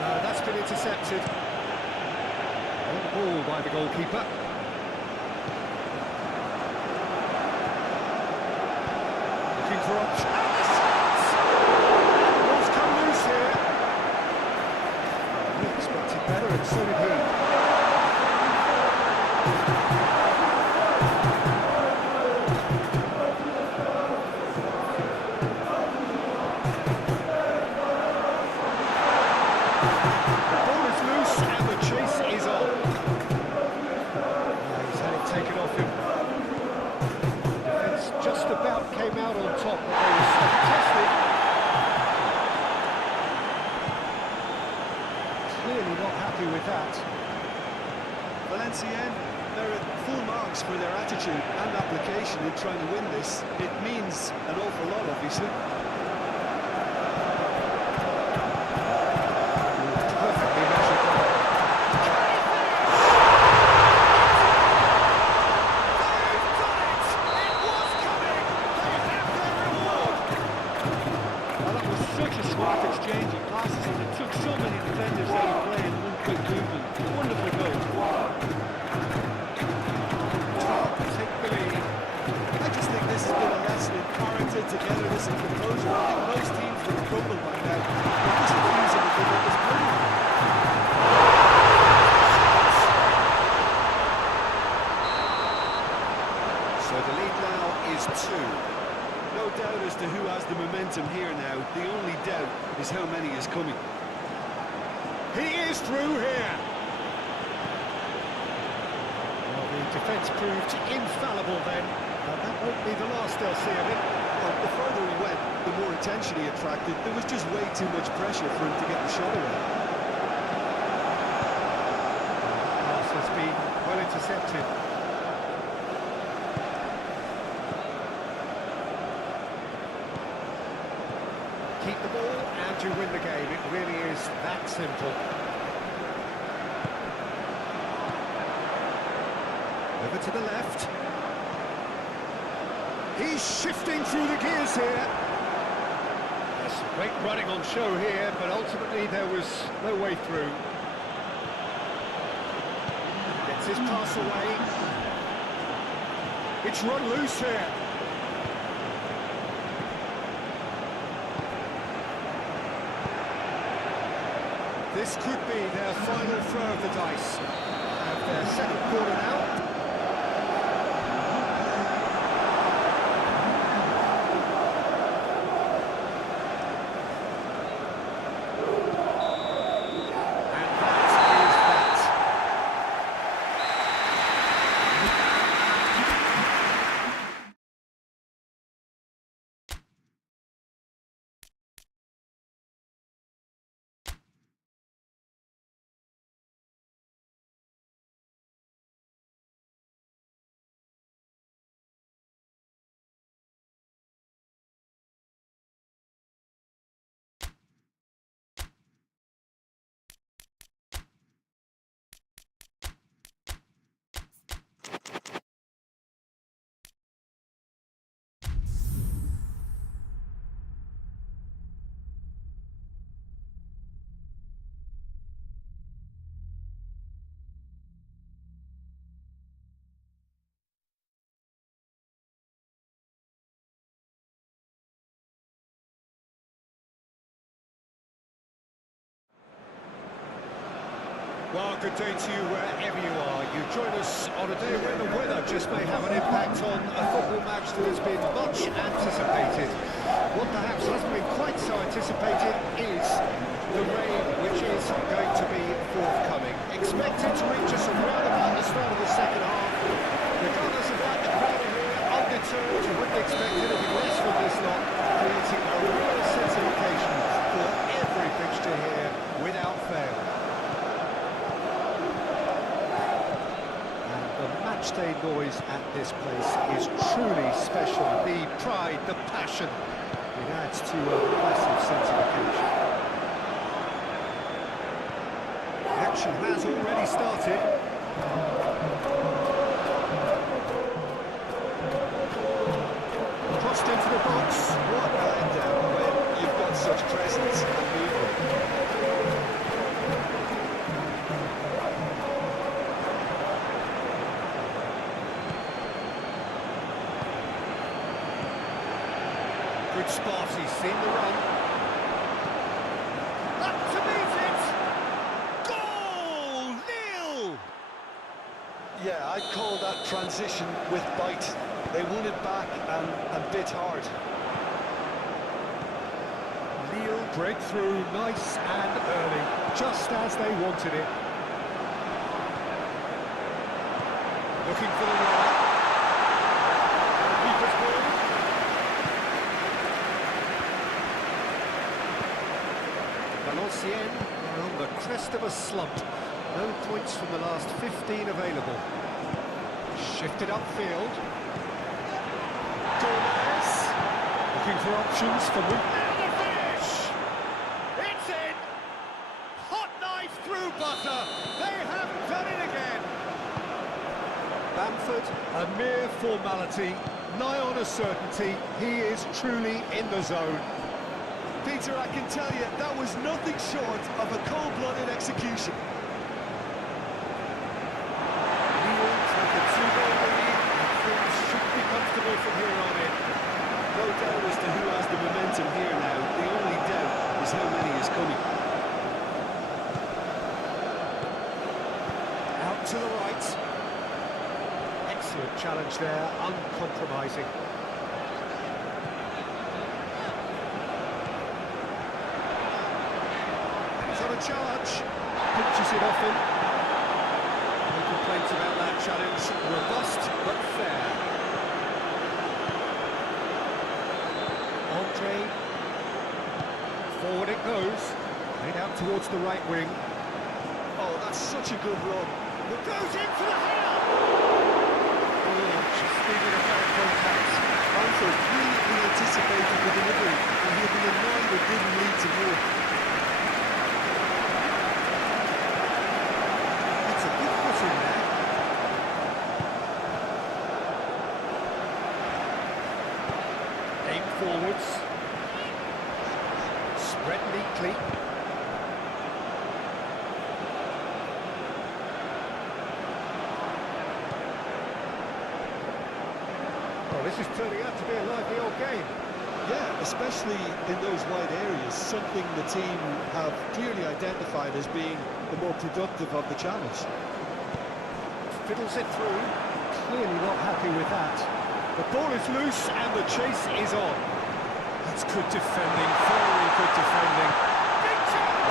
No, that's been intercepted. On the ball by the goalkeeper. Looking for option. And the shots! Ball's come loose here. We expected better, and so did he. The ball is loose and the chase is on. He's had it taken off him. Defence just about came out on top, but they were fantastic. Clearly not happy with that. Valenciennes, they're at full marks for their attitude and application in trying to win this. It means an awful lot, obviously. Perfectly measured goal. They've done it! It was coming! They have their reward! Well, that was such a smart exchange of passes, and it took so many defenders out of play in one quick movement. Wonderful goal. Take the lead. I just think this has been a lesson in character, togetherness and composure. I think most teams would have crumbled by now. But this refusal to give up is brilliant. So the lead now is 2. No doubt as to who has the momentum here now. The only doubt is how many is coming. He is through here. Well, the defence proved infallible then. That won't be the last they'll see of him. Well, the further he went, the more attention he attracted. There was just way too much pressure for him to get the shot away. Pass has been well intercepted. Keep the ball and you win the game. It really is that simple. Over to the left. He's shifting through the gears here. There's some great running on show here, but ultimately there was no way through. Gets his pass away. It's run loose here. This could be their final throw of the dice. Have their second quarter now. Well, good day to you wherever you are. You join us on a day where the weather just may have an impact on a football match that has been much anticipated. What perhaps hasn't been quite so anticipated is the rain, which is going to be forthcoming. Expected to reach us around about the start of the second half. Regardless of that, the crowd are here, undeterred. You wouldn't expect anything less from this lot, creating a real sense of occasion for every fixture here without fail. Matchday noise at this place is truly special. The pride, the passion, it It adds to a massive sense of occasion. The action has already started. Crossed into the box. What a letdown when you've got such presence and movement. Good spot, he's seen the run. Up to meet it! Goal! Nil! Yeah, I'd call that transition with bite. They won it back and bit hard. Lille breakthrough, nice and early, just as they wanted it. Looking for the runner. Keeper's ball. Valenciennes are on the crest of a slump. No points from the last 15 available. Shifted upfield. Gomez. Looking for options for the finish! It's in! Hot knife through butter. They haven't done it again. Bamford, a mere formality, nigh on a certainty. He is truly in the zone. Peter, I can tell you, that was nothing short of a cold-blooded execution. Lille take a 2-goal lead, and things should be comfortable from here on in. No doubt as to who has the momentum here now. The only doubt is how many is coming. Out to the right. Excellent challenge there, uncompromising. He's on a charge. Pinches it off him. No complaints about that challenge. Robust but fair. Andre. Forward it goes. Played out towards the right wing. Oh, that's such a good run. It goes in for the header! Oh, she's speeding about contact. Bamford brilliantly anticipated the delivery, and he'll be annoyed it didn't lead to more. That's a good foot in there. Aim forwards. Spread neatly. Well, this is turning out to be a lively old game. Yeah, especially in those wide areas, something the team have clearly identified as being the more productive of the channels. Fiddles it through. Clearly not happy with that. The ball is loose and the chase is on. That's good defending, very good defending. Big chance!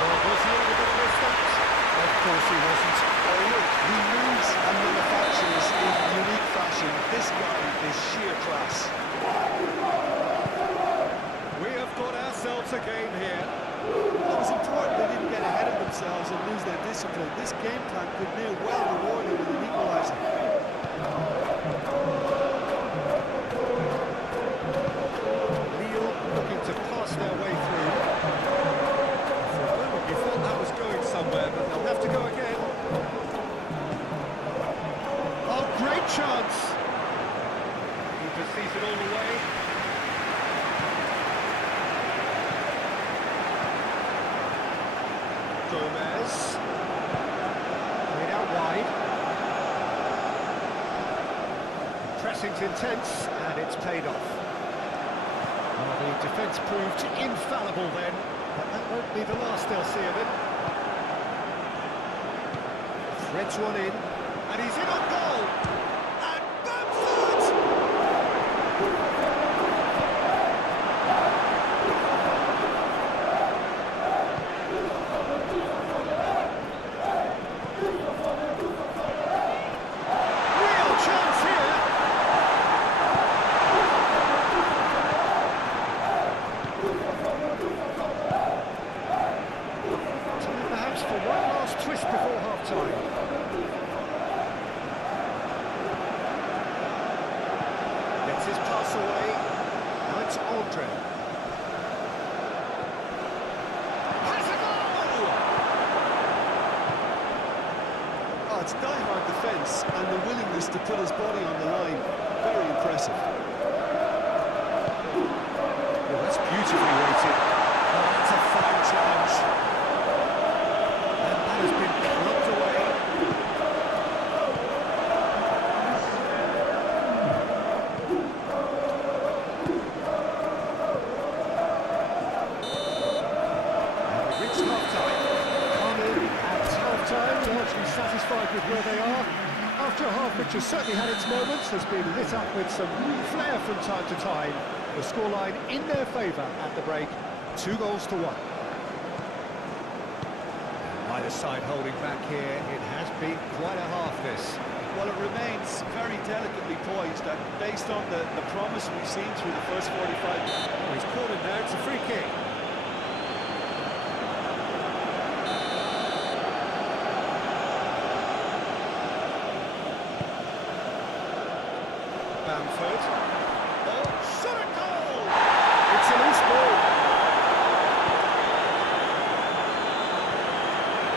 Well, was he ever going to miss that? Of course he wasn't. Oh look, he moves and manufactures in unique fashion. This guy is sheer class. We have got ourselves a game here. It was important they didn't get ahead of themselves and lose their discipline. This game plan could near well reward them with an equaliser. Lille looking to pass their way through. For a moment you thought that was going somewhere, but they'll have to go again. Oh, great chance! Keeper sees it all the way. Gomez. Played out wide. Pressing's intense, and it's paid off. Well, the defence proved infallible then, but that won't be the last they'll see of it. Threads one in, and he's in on goal! And Bamford! Real chance here! Time perhaps for one last twist before half-time. away. Now it's Andre. Has a goal! Oh, it's die-hard defence and the willingness to put his body on the line. Very impressive. Well, that's beautifully weighted. Oh, that's a fine challenge. And that has been blocked away. And we've reached half-time. Come in at half-time, largely satisfied with where they are. After a half which has certainly had its moments, has been lit up with some flair from time to time. The scoreline in their favour at the break, 2-1. Neither side holding back here. It has been quite a half, this. Well, it remains very delicately poised, and based on the promise we've seen through the first 45 minutes. Well, he's caught it now, it's a free kick. Bamford. Oh, shot a goal! It's a loose ball.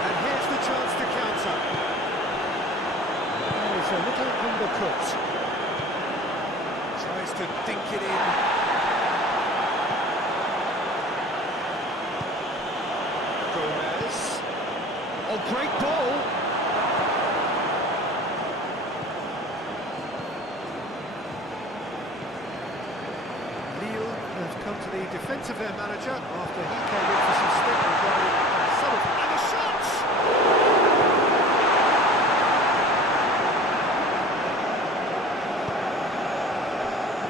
And here's the chance to counter. Oh, it's a little undercooked. Tries to dink it in. Gomez. Oh, great ball! Have come to the defence of their manager after he came in for some stick regarding some of and a shot!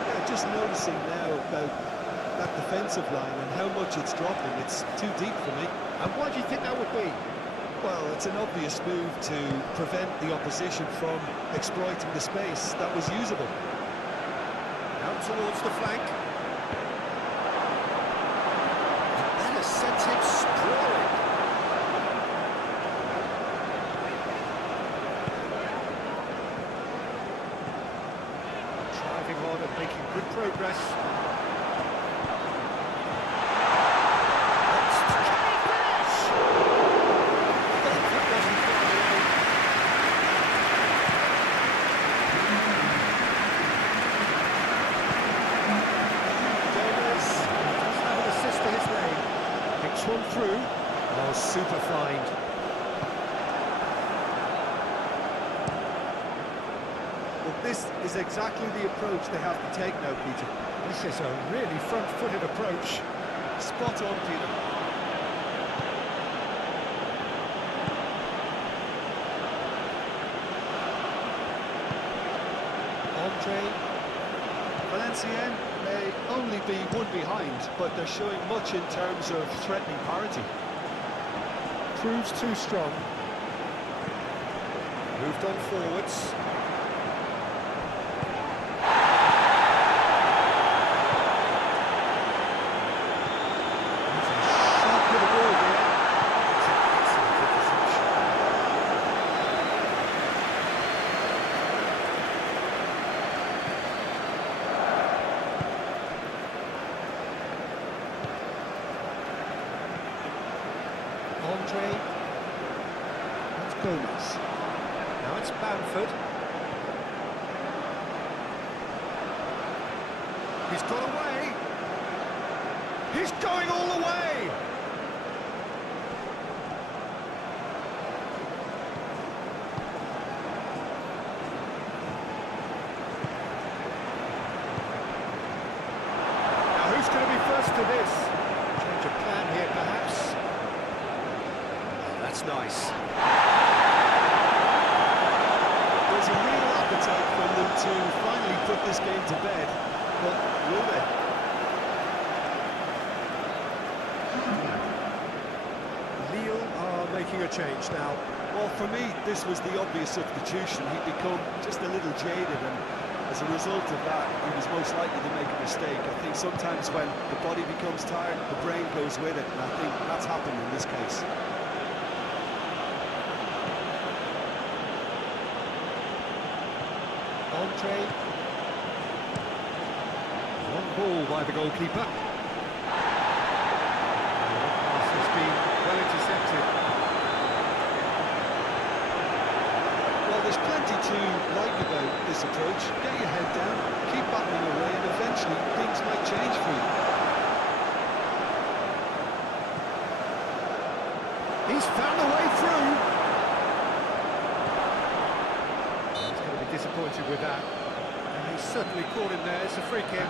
Yeah, just noticing now about that defensive line and how much it's dropping. It's too deep for me. And why do you think that would be? Well, it's an obvious move to prevent the opposition from exploiting the space that was usable. Out towards the flank. Sent him sprawling. Driving on and making good progress. Can he finish? That wasn't far away. Gomez does have an assist to his name. Picks one through. Oh, super find. Well, this is exactly the approach they have to take now, Peter. This is a really front-footed approach. Spot on, Peter. Andre. Valenciennes may only be one behind, but they're showing much in terms of threatening parity. Proves too strong. Moved on forwards. He's a sharp with the ball here. It's an excellent interception. Andre. That's Gomez. Now it's Bamford. He's got away. He's going all the way. Now who's going to be first to this? Change of plan here, perhaps. That's nice. There's a real appetite from them to finally put this game to bed, but will they? Lille are making a change now. Well, for me, this was the obvious substitution. He'd become just a little jaded, and as a result of that, he was most likely to make a mistake. I think sometimes when the body becomes tired, the brain goes with it, and I think that's happened in this case. Andre. Long ball by the goalkeeper. The pass has been well intercepted. Well, there's plenty to like about this approach. Get your head down, keep battling away, and eventually things might change for you. He's found a way through. He's going to be disappointed with that. And he's certainly caught him there. It's a free kick.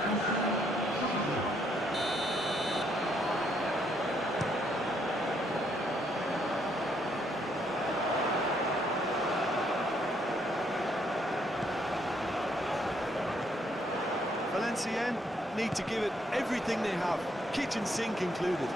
Valenciennes need to give it everything they have, kitchen sink included.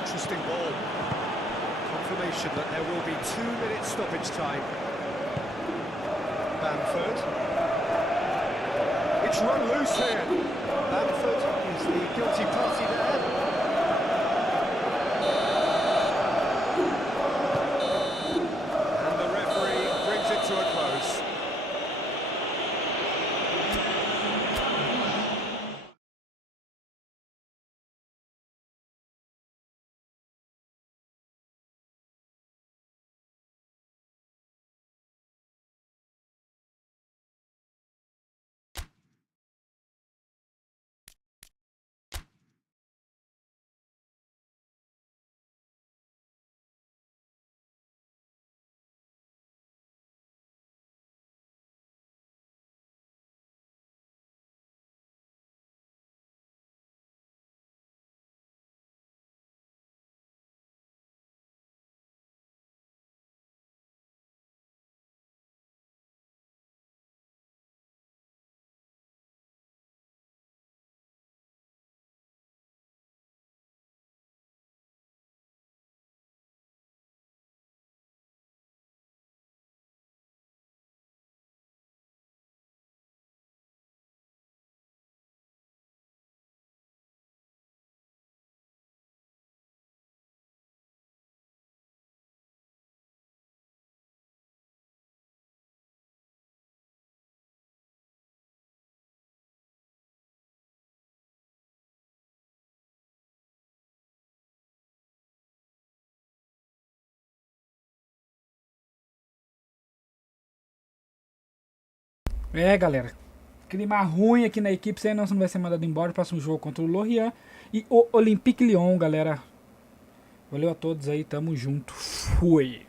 Interesting ball. Confirmation that there will be 2-minute stoppage time. Bamford. It's run loose here. Bamford is the guilty party there. And the referee brings it to a close. É, galera, clima ruim aqui na equipe, senão você não vai ser mandado embora. Próximo jogo contra o Lorient e o Olympique Lyon, galera. Valeu a todos aí, tamo junto, fui!